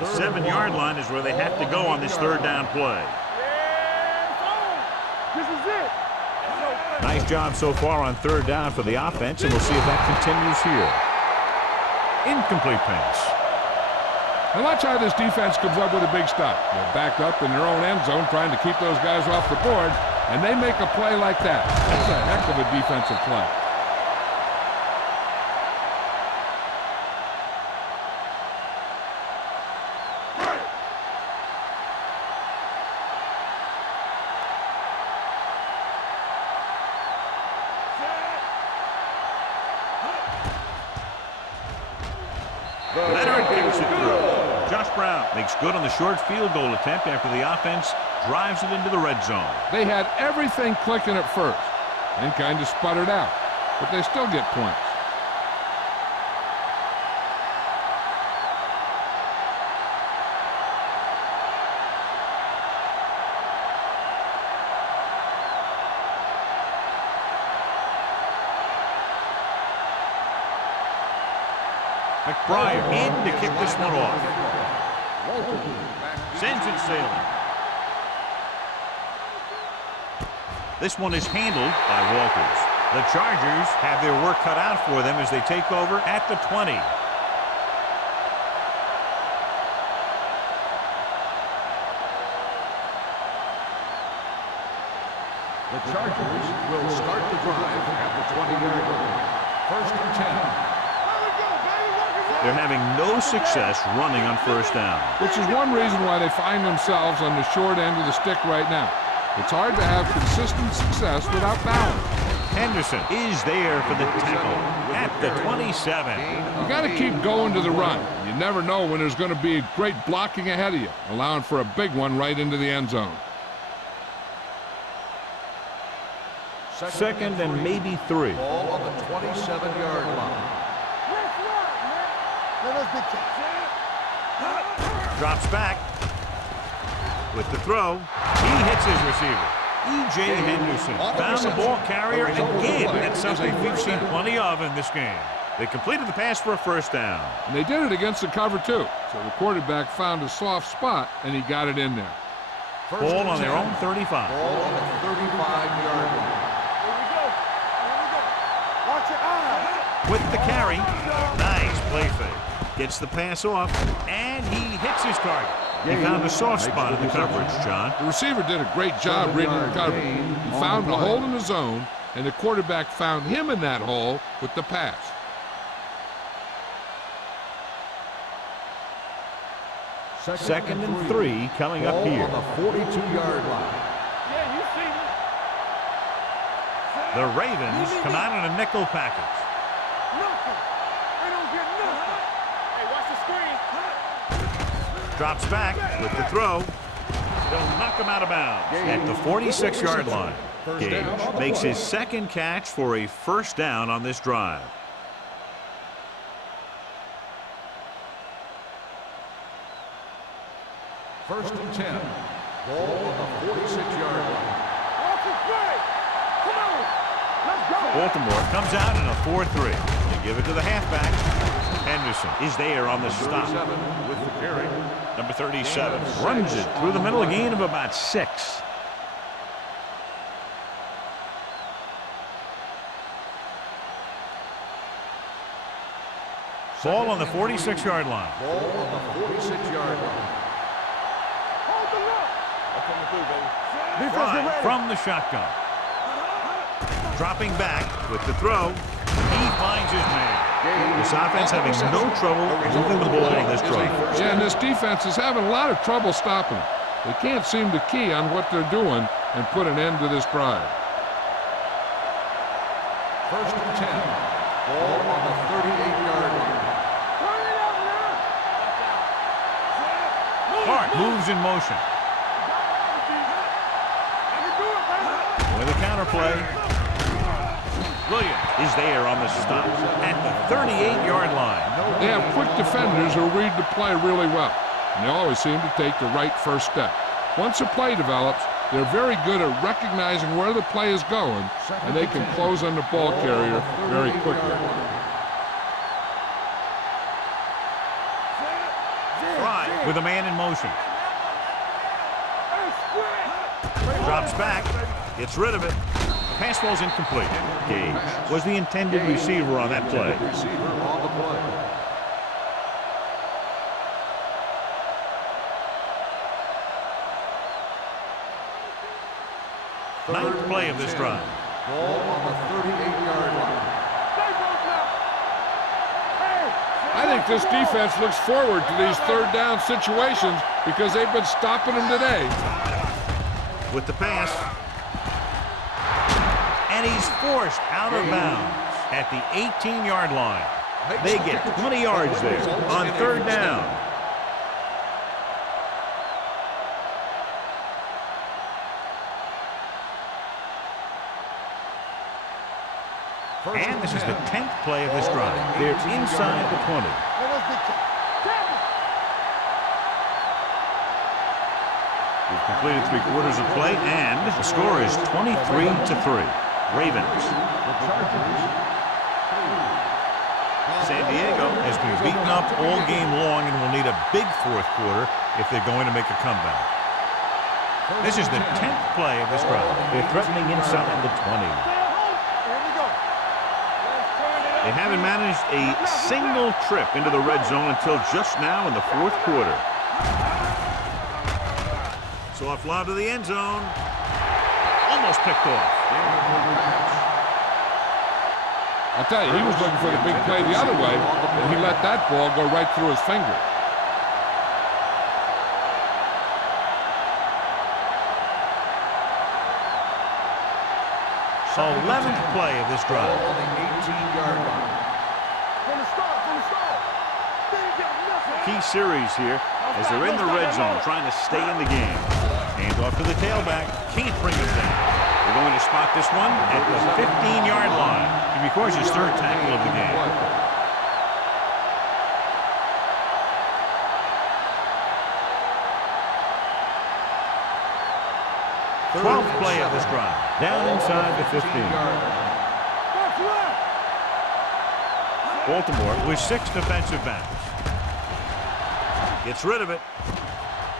The 7-yard line is where they have to go on this 3rd down play. This is it. Nice job so far on 3rd down for the offense, and we'll see if that continues here. Incomplete pass. And watch how this defense comes up with a big stop. They're backed up in their own end zone trying to keep those guys off the board, and they make a play like that. That's a heck of a defensive play. Leonard kicks it through. Josh Brown makes good on the short field goal attempt after the offense drives it into the red zone. They had everything clicking at first and kind of sputtered out, but they still get points. McBride in to kick this one off. Sends it sailing. This one is handled by Walters. The Chargers have their work cut out for them as they take over at the 20. The Chargers will start the drive at the 20-yard line. 1st and 10. They're having no success running on 1st down. Which is one reason why they find themselves on the short end of the stick right now. It's hard to have consistent success without balance. Henderson is there for the tackle at the 27. You got to keep going to the run. You never know when there's going to be great blocking ahead of you, allowing for a big one right into the end zone. Second and maybe 3. Ball on the 27-yard line. Drops back with the throw. He hits his receiver. E.J. Henderson found the ball carrier again. That's something we've seen plenty of in this game. They completed the pass for a first down. And they did it against the cover, too. So the quarterback found a soft spot, and he got it in there. Ball on their own 35. Ball on the 35-yard line. Watch your eyes. With the carry. Nice play fake. Gets the pass off, and he hits his target. He found a soft spot in the coverage, John. The receiver did a great job reading the coverage. He found a hole in the zone, and the quarterback found him in that hole with the pass. Second and 3 coming up here. On the 42-yard line. Yeah, you see me. The Ravens come out in a nickel package. Nothing. They don't get nothing. Hey, watch the screen. Drops back with the throw. They'll knock him out of bounds at the 46-yard line. Gage makes his second catch for a first down on this drive. First and 10. Ball on the 46-yard line. Watch the play. Come on. Let's go. Baltimore comes out in a 4-3. They give it to the halfback. Henderson is there on the stop. 37 with the carry. Number 37 runs it through the middle, a gain of about 6. Ball on the 46-yard line. Ball on the 46-yard line. Hold the look. I'm coming through, baby. Fry from the shotgun. Dropping back with the throw. He finds his man. This offense having no trouble moving the ball on this drive. Yeah, and this defense is having a lot of trouble stopping it. They can't seem to key on what they're doing and put an end to this drive. First and 10. Ball on the 38-yard line. Turn it up now. Hart moves in motion. I can do it, baby. With a counterplay. Williams is there on the stop at the 38-yard line. They have quick defenders who read the play really well, and they always seem to take the right first step. Once a play develops, they're very good at recognizing where the play is going, and they can close on the ball carrier very quickly. Fry with a man in motion. Drops back, gets rid of it. Pass ball's incomplete. Gage was the intended receiver on that play. Receiver on the play. Ninth play of this drive. Ball on the 38-yard line. I think this defense looks forward to these third down situations because they've been stopping them today. With the pass. And he's forced out of bounds at the 18-yard line. They get 20 yards there on third down. And this is the 10th play of this drive. They're inside the 20. We've completed 3 quarters of play, and the score is 23-3. Ravens. San Diego has been beaten up all game long and will need a big fourth quarter if they're going to make a comeback. This is the 10th play of this drive. They're threatening inside the 20. They haven't managed a single trip into the red zone until just now in the fourth quarter. Soft lob to the end zone. Almost picked off. I'll tell you, he was looking for the big play the other way, and he let that ball go right through his finger. 11th play of this drive. Ball on the 18-yard line. From the start, from the start. Key series here as they're in the red zone trying to stay in the game. Hand off to the tailback. Can't bring him down. They're going to spot this one at the 15-yard line. He records his third tackle of the game. 12th play of this drive. Down inside the 15. Baltimore with 6 defensive backs. Gets rid of it.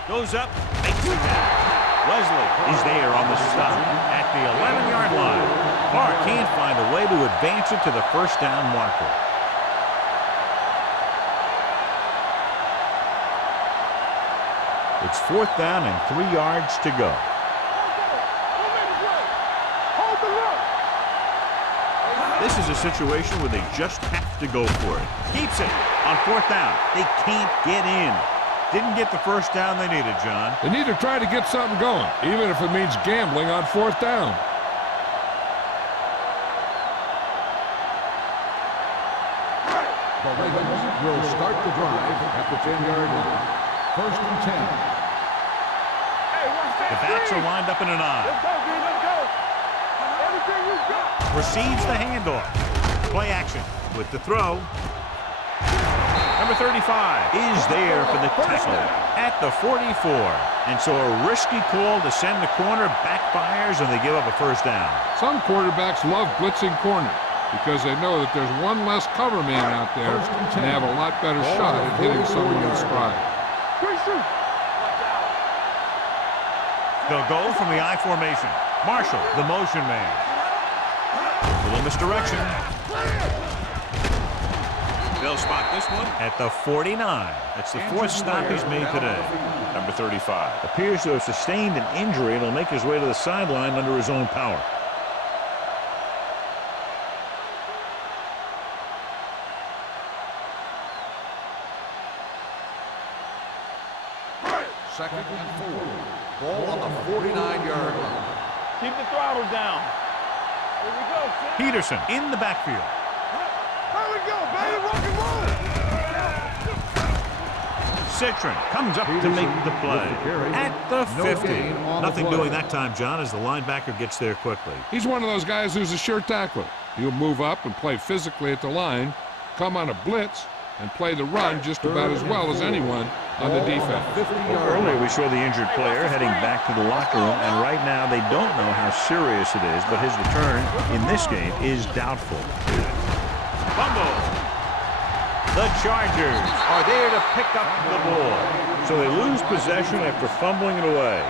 Goes up. Makes it down. Wesley is there on the stop at the 11-yard line. Carr can't find a way to advance it to the first down marker. It's 4th down and 3 yards to go. This is a situation where they just have to go for it. Keeps it on 4th down. They can't get in. Didn't get the first down they needed, John. They need to try to get something going, even if it means gambling on 4th down. The Ravens will start the drive at the 10-yard line. 1st and 10. The backs are lined up in an eye. Let's go, dude, let's go. Everything you got. Receives the handoff. Play action with the throw. Number 35 is there for the tackle at the 44. And so a risky call to send the corner backfires, and they give up a first down. Some quarterbacks love blitzing corner because they know that there's one less cover man out there, and they have a lot better shot at hitting someone in stride. They'll go from the I formation. Marshall, the motion man. A little misdirection. They'll spot this one at the 49. That's the 4th stop he's made today. Number 35 appears to have sustained an injury and will make his way to the sideline under his own power. Second and 4. Ball on the 49-yard line. Keep the throttle down. Here we go, Sid. Peterson in the backfield. Here we go, baby. Rock and roll. Citron comes up to make the play at the 50. Nothing doing that time, John, as the linebacker gets there quickly. He's one of those guys who's a sure tackler. He'll move up and play physically at the line, come on a blitz, and play the run just about as well as anyone on the defense. Earlier we saw the injured player heading back to the locker room, and right now they don't know how serious it is, but his return in this game is doubtful. Fumble. The Chargers are there to pick up the ball. So they lose possession after fumbling it away.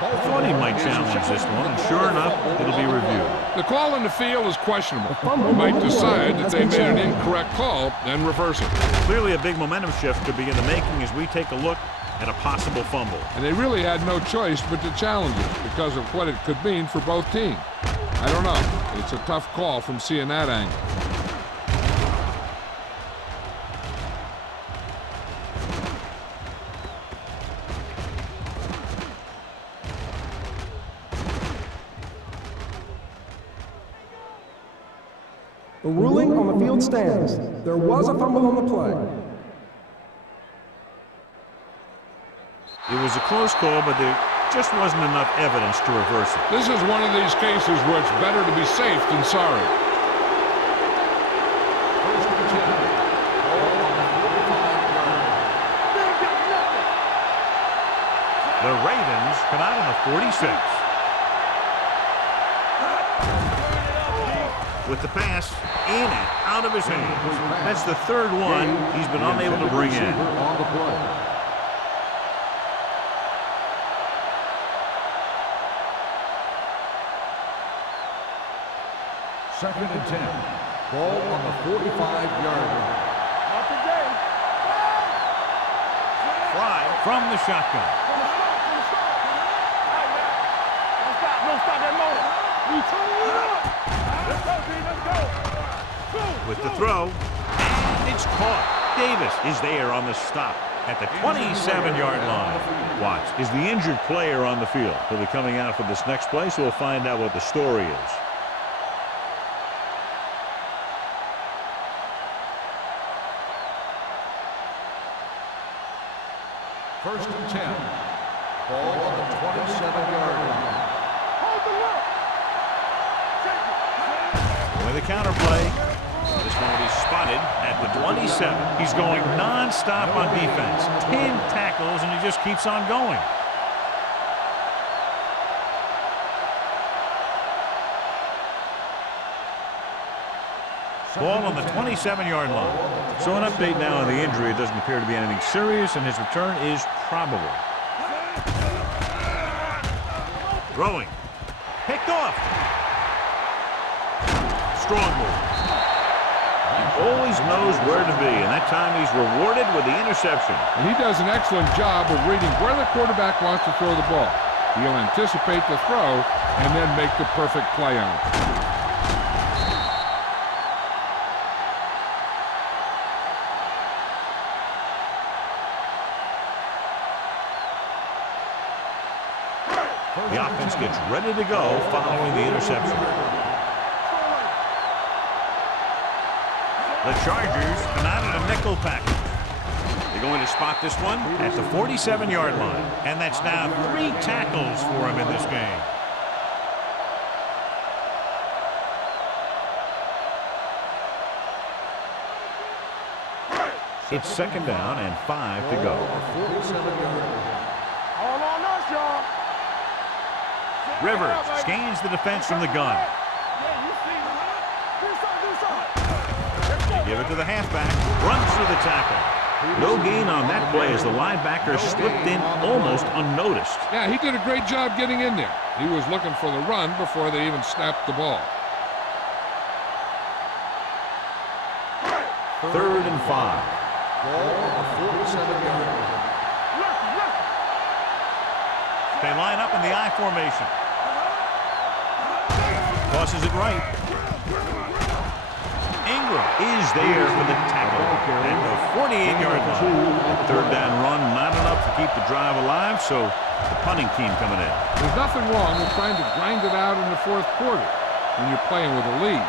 I thought he might challenge this one, and sure enough, it'll be reviewed. The call in the field is questionable. He might decide that they made an incorrect call and reverse it. Clearly a big momentum shift could be in the making as we take a look at a possible fumble. And they really had no choice but to challenge it because of what it could mean for both teams. I don't know. It's a tough call from seeing that angle. The ruling on the field stands. There was a fumble on the play. It was a close call, but there just wasn't enough evidence to reverse it. This is one of these cases where it's better to be safe than sorry. First and 10. Ball on the 45-yard line. The Ravens come out on the 46. With the pass in and out of his hands. That's the third one he's been unable to bring in. On the play. Second and 10. Ball on the 45-yard line. Not today. Fly from the shotgun. From the start, from the start. All right, man. Don't stop that motor. We turn it up. Let's go, D. Let's go. With the throw, and it's caught. Davis is there on the stop at the 27-yard line. Watts is the injured player on the field. He'll be coming out for this next play, so we'll find out what the story is. First and 10. Ball on the 27-yard line. Hold the look. Take it. With a counter play. This one will be spotted at the 27. He's going non-stop on defense. 10 tackles, and he just keeps on going. Ball on the 27-yard line. So an update now on the injury. It doesn't appear to be anything serious, and his return is probable. Throwing. Picked off. Strong move. He always knows where to be, and that time he's rewarded with the interception. And he does an excellent job of reading where the quarterback wants to throw the ball. He'll anticipate the throw and then make the perfect play on it. The offense gets ready to go following the interception. The Chargers come out in a nickel package. They're going to spot this one at the 47-yard line. And that's now 3 tackles for him in this game. It's second down and 5 to go. All on us, y'all. Rivers scans the defense from the gun. Yeah, you see. Do something. They give it to the halfback. Runs through the tackle. No gain on that play as the linebacker slipped in almost unnoticed. Yeah, he did a great job getting in there. He was looking for the run before they even snapped the ball. 3rd and 5. Ball on the 47-yard line. They line up in the I formation. Tosses it right. Ingram is there for the tackle at the 48-yard line. A 3rd down run, not enough to keep the drive alive, so the punting team coming in. There's nothing wrong with trying to grind it out in the 4th quarter when you're playing with a lead.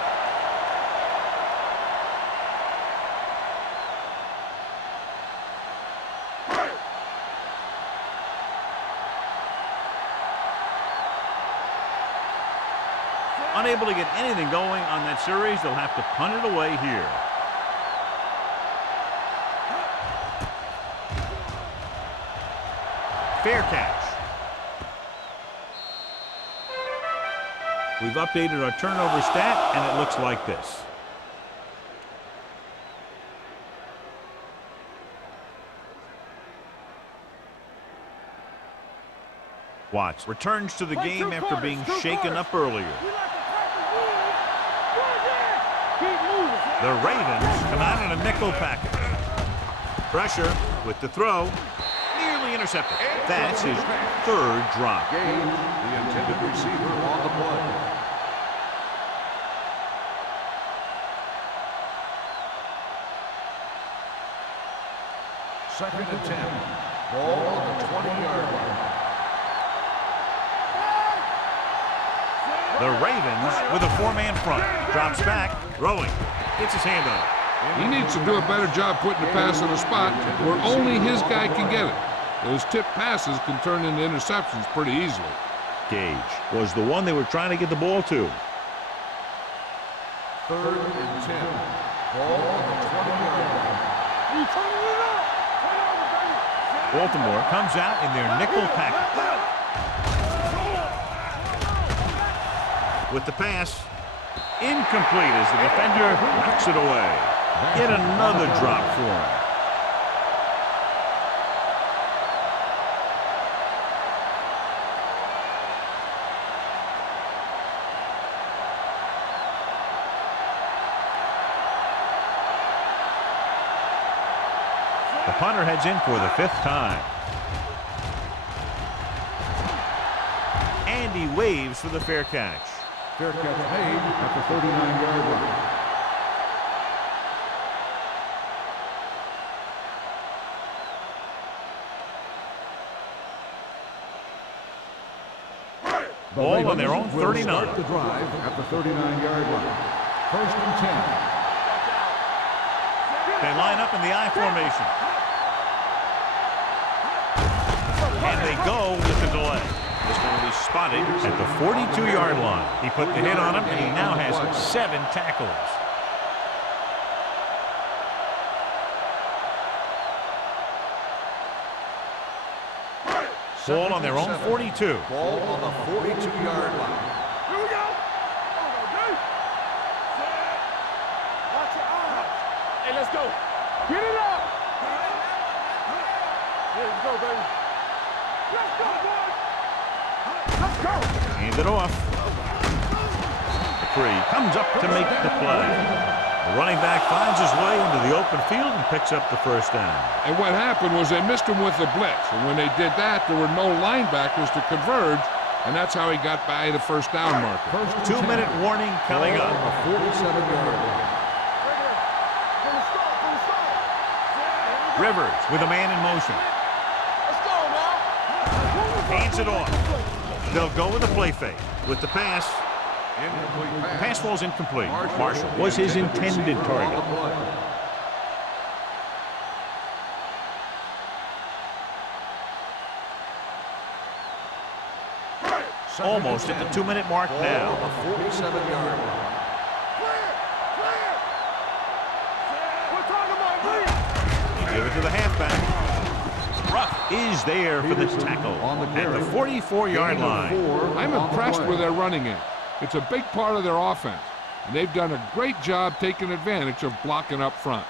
Unable to get anything going on that series, they'll have to punt it away here. Fair catch. We've updated our turnover stat, and it looks like this. Watts returns to the game after being shaken up earlier. The Ravens come out in a nickel package. Pressure with the throw. Nearly intercepted. That's his 3rd drop. Gage, the intended receiver on the play. Second and 10. Ball on the 20-yard line. The Ravens with a 4-man front. Drops back, throwing. Gets his hand on it. He needs to do a better job putting the pass in a spot where only his guy can get it. Those tip passes can turn into interceptions pretty easily. Gage was the one they were trying to get the ball to. 3rd and 10. Ball on the 20-yard line. You turning it up. Baltimore comes out in their nickel package. With the pass, incomplete as the defender knocks it away. Yet another drop for him. The punter heads in for the 5th time. And he waves for the fair catch. Fair catch made at the 39-yard line. The Ball on their Ravens own will 39. start the drive at the 39-yard line. First and 10. They line up in the I formation. And they go with the delay. This one will be spotted at the 42-yard line. He put the hit on him, and he now has 7 tackles. Ball on their own 42. Ball on the 42-yard line. Here we go. Watch your eyes. Hey, let's go. Get it up. Yeah, let's go, baby. Let's go, boys. Let's go. Hand it off. McCree comes up to make the play. The running back finds his way into the open field and picks up the first down. And what happened was they missed him with the blitz. And when they did that, there were no linebackers to converge, and that's how he got by the first down marker. First and 2-minute 10. warning coming Ball up. on the 47-yard line. From the start. Rivers with a man in motion. Let's go, now. Hands it off. They'll go with the play fake. With the pass, Incomplete pass. pass falls incomplete. Marshall was his intended target. Almost at the 2-minute mark now. Ball on the 47-yard line. We're talking about green. You give it to the halfback. Ruff is there for the tackle at the 44-yard line. I'm impressed with their running game. It's a big part of their offense, and they've done a great job taking advantage of blocking up front.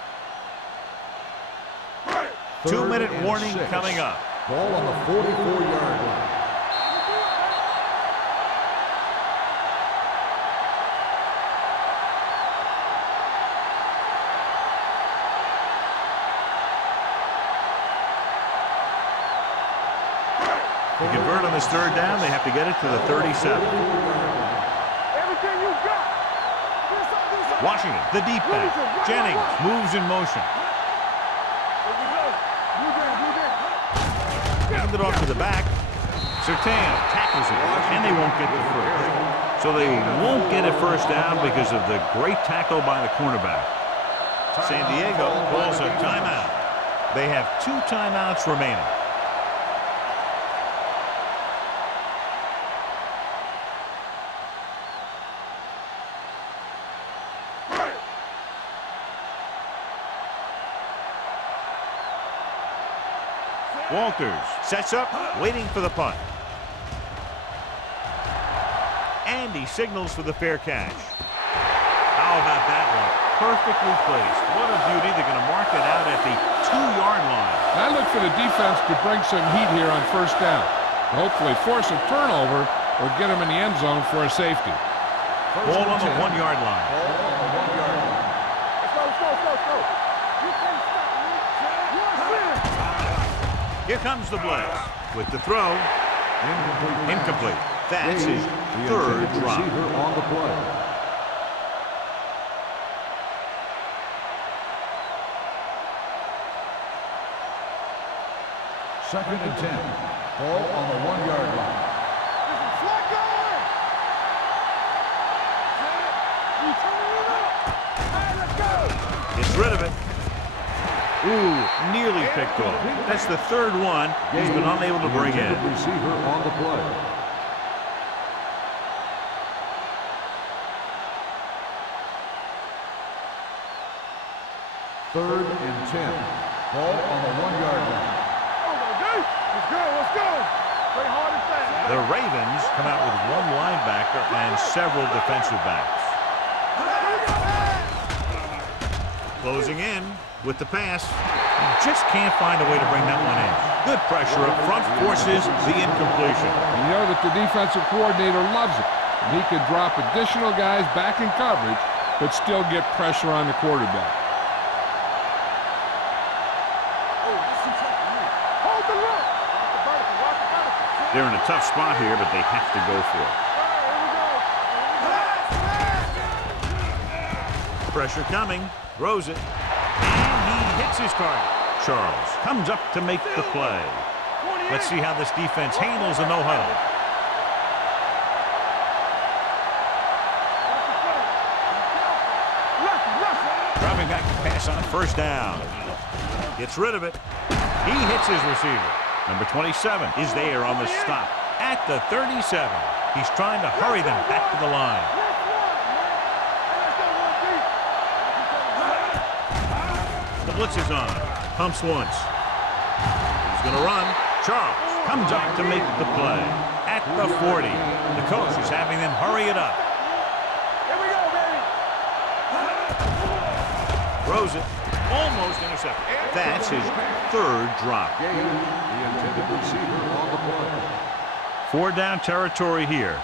2-minute and warning 6. coming up. Ball on the 44-yard line. To convert on this third down, they have to get it to the 37. Everything you got. Washington, the deep back. Jennings moves in motion. Hand it off to the back. Sertan tackles it, and they won't get the first. So they won't get a first down because of the great tackle by the cornerback. San Diego calls a timeout. They have 2 timeouts remaining. Walters sets up, waiting for the punt. And he signals for the fair catch. How about that one? Perfectly placed. What a beauty. They're going to mark it out at the 2-yard line. I look for the defense to bring some heat here on first down. Hopefully force a turnover or get them in the end zone for a safety. Ball on the 1-yard line. Ball on the 1-yard line. Let's go. You can't stop me. Here comes the blitz. With the throw, incomplete. That's his The third intended drop. receiver on the play. Second and 10. Ball on the 1-yard line. Gets rid of it. Ooh, nearly picked off. That's the third one he's been unable to bring in. The receiver on the play. Third and 10. Ball on the 1-yard line. Let's go. Play hard and fast. The Ravens come out with 1 linebacker and several defensive backs. Closing in with the pass. Just can't find a way to bring that one in. Good pressure up front forces the incompletion. You know that the defensive coordinator loves it. And he can drop additional guys back in coverage, but still get pressure on the quarterback. Hold the look. They're in a tough spot here, but they have to go for it. Pressure coming. Throws it. And he hits his target. Charles comes up to make the play. Let's see how this defense handles a no-huddle. pass on first down. Gets rid of it. He hits his receiver. Number 27 is there on the stop at the 37. He's trying to hurry them back to the line. The blitz is on. Pumps once. He's going to run. Charles comes up to make the play at the 40. The coach is having them hurry it up. Here we go, baby. Throws it. Almost intercepted. That's his third drop. Gain the intended receiver on the play. 4 down territory here.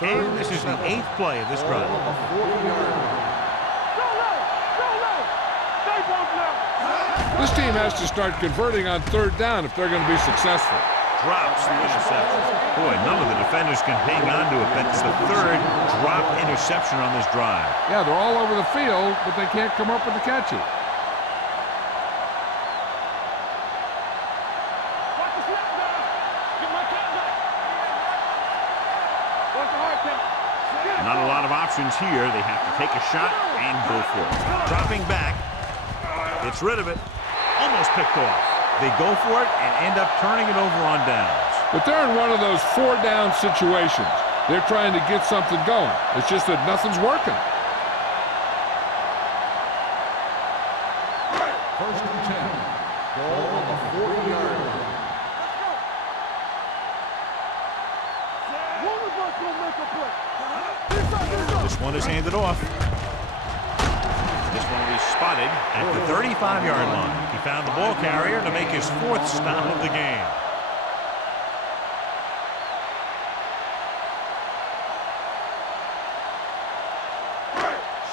And this is the 8th play of this drive. Go low. Stay both now. This team has to start converting on 3rd down if they're going to be successful. Drops the interception. Boy, none of the defenders can hang on to it. That's the 3rd drop interception on this drive. Yeah, they're all over the field, but they can't come up with the catches. Watch the snap now. Get my cat back. Watch the hard count. Not a lot of options here. They have to take a shot and go for it. Dropping back. Gets rid of it. Almost picked off. They go for it and end up turning it over on downs. But they're in one of those 4-down situations. They're trying to get something going. It's just that nothing's working. First and 10. Ball on the 40-yard line. One of us gonna make a play. This one is handed off. This one will be spotted at the 35-yard line. He found the ball carrier to make his 4th stop of the game.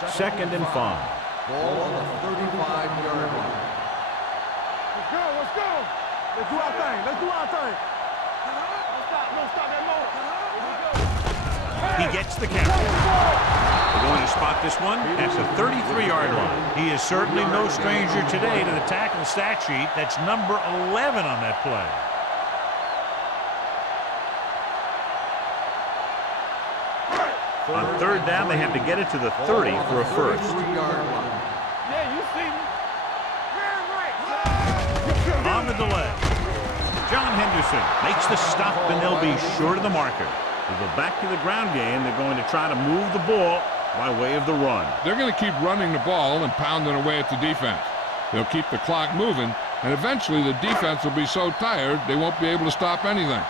Second and 5. Ball on the 35-yard line. Let's go. Let's do our thing. Don't stop that motor. He gets the carry. They're going to spot this one at the 33-yard line. He is certainly no stranger today to the tackle stat sheet. That's number 11 on that play. On 3rd down, they have to get it to the 30 for a first. 33-yard line. Yeah, you see me. On the delay, John Henderson makes the stop, and they'll be short of the marker. They go back to the ground game. They're going to try to move the ball by way of the run. They're going to keep running the ball and pounding away at the defense. They'll keep the clock moving, and eventually the defense will be so tired they won't be able to stop anything.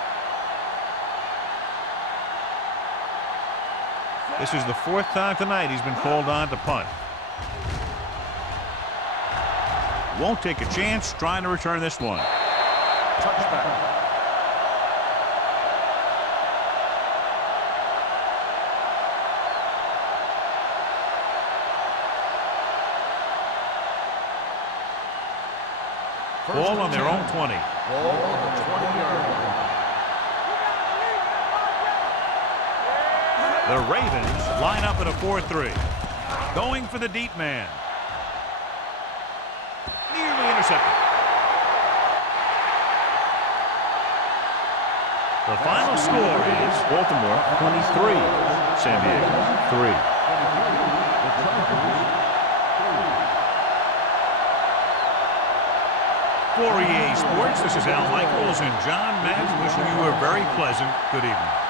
This is the 4th time tonight he's been called on to punt. Won't take a chance trying to return this one. Touchback. Ball on their own 20. Ball on the 20-yard line. The Ravens line up in a 4-3. Going for the deep man. Nearly intercepted. The final score is Baltimore 23, San Diego 3. For EA Sports, this is Al Michaels and John Madden wishing you a very pleasant good evening.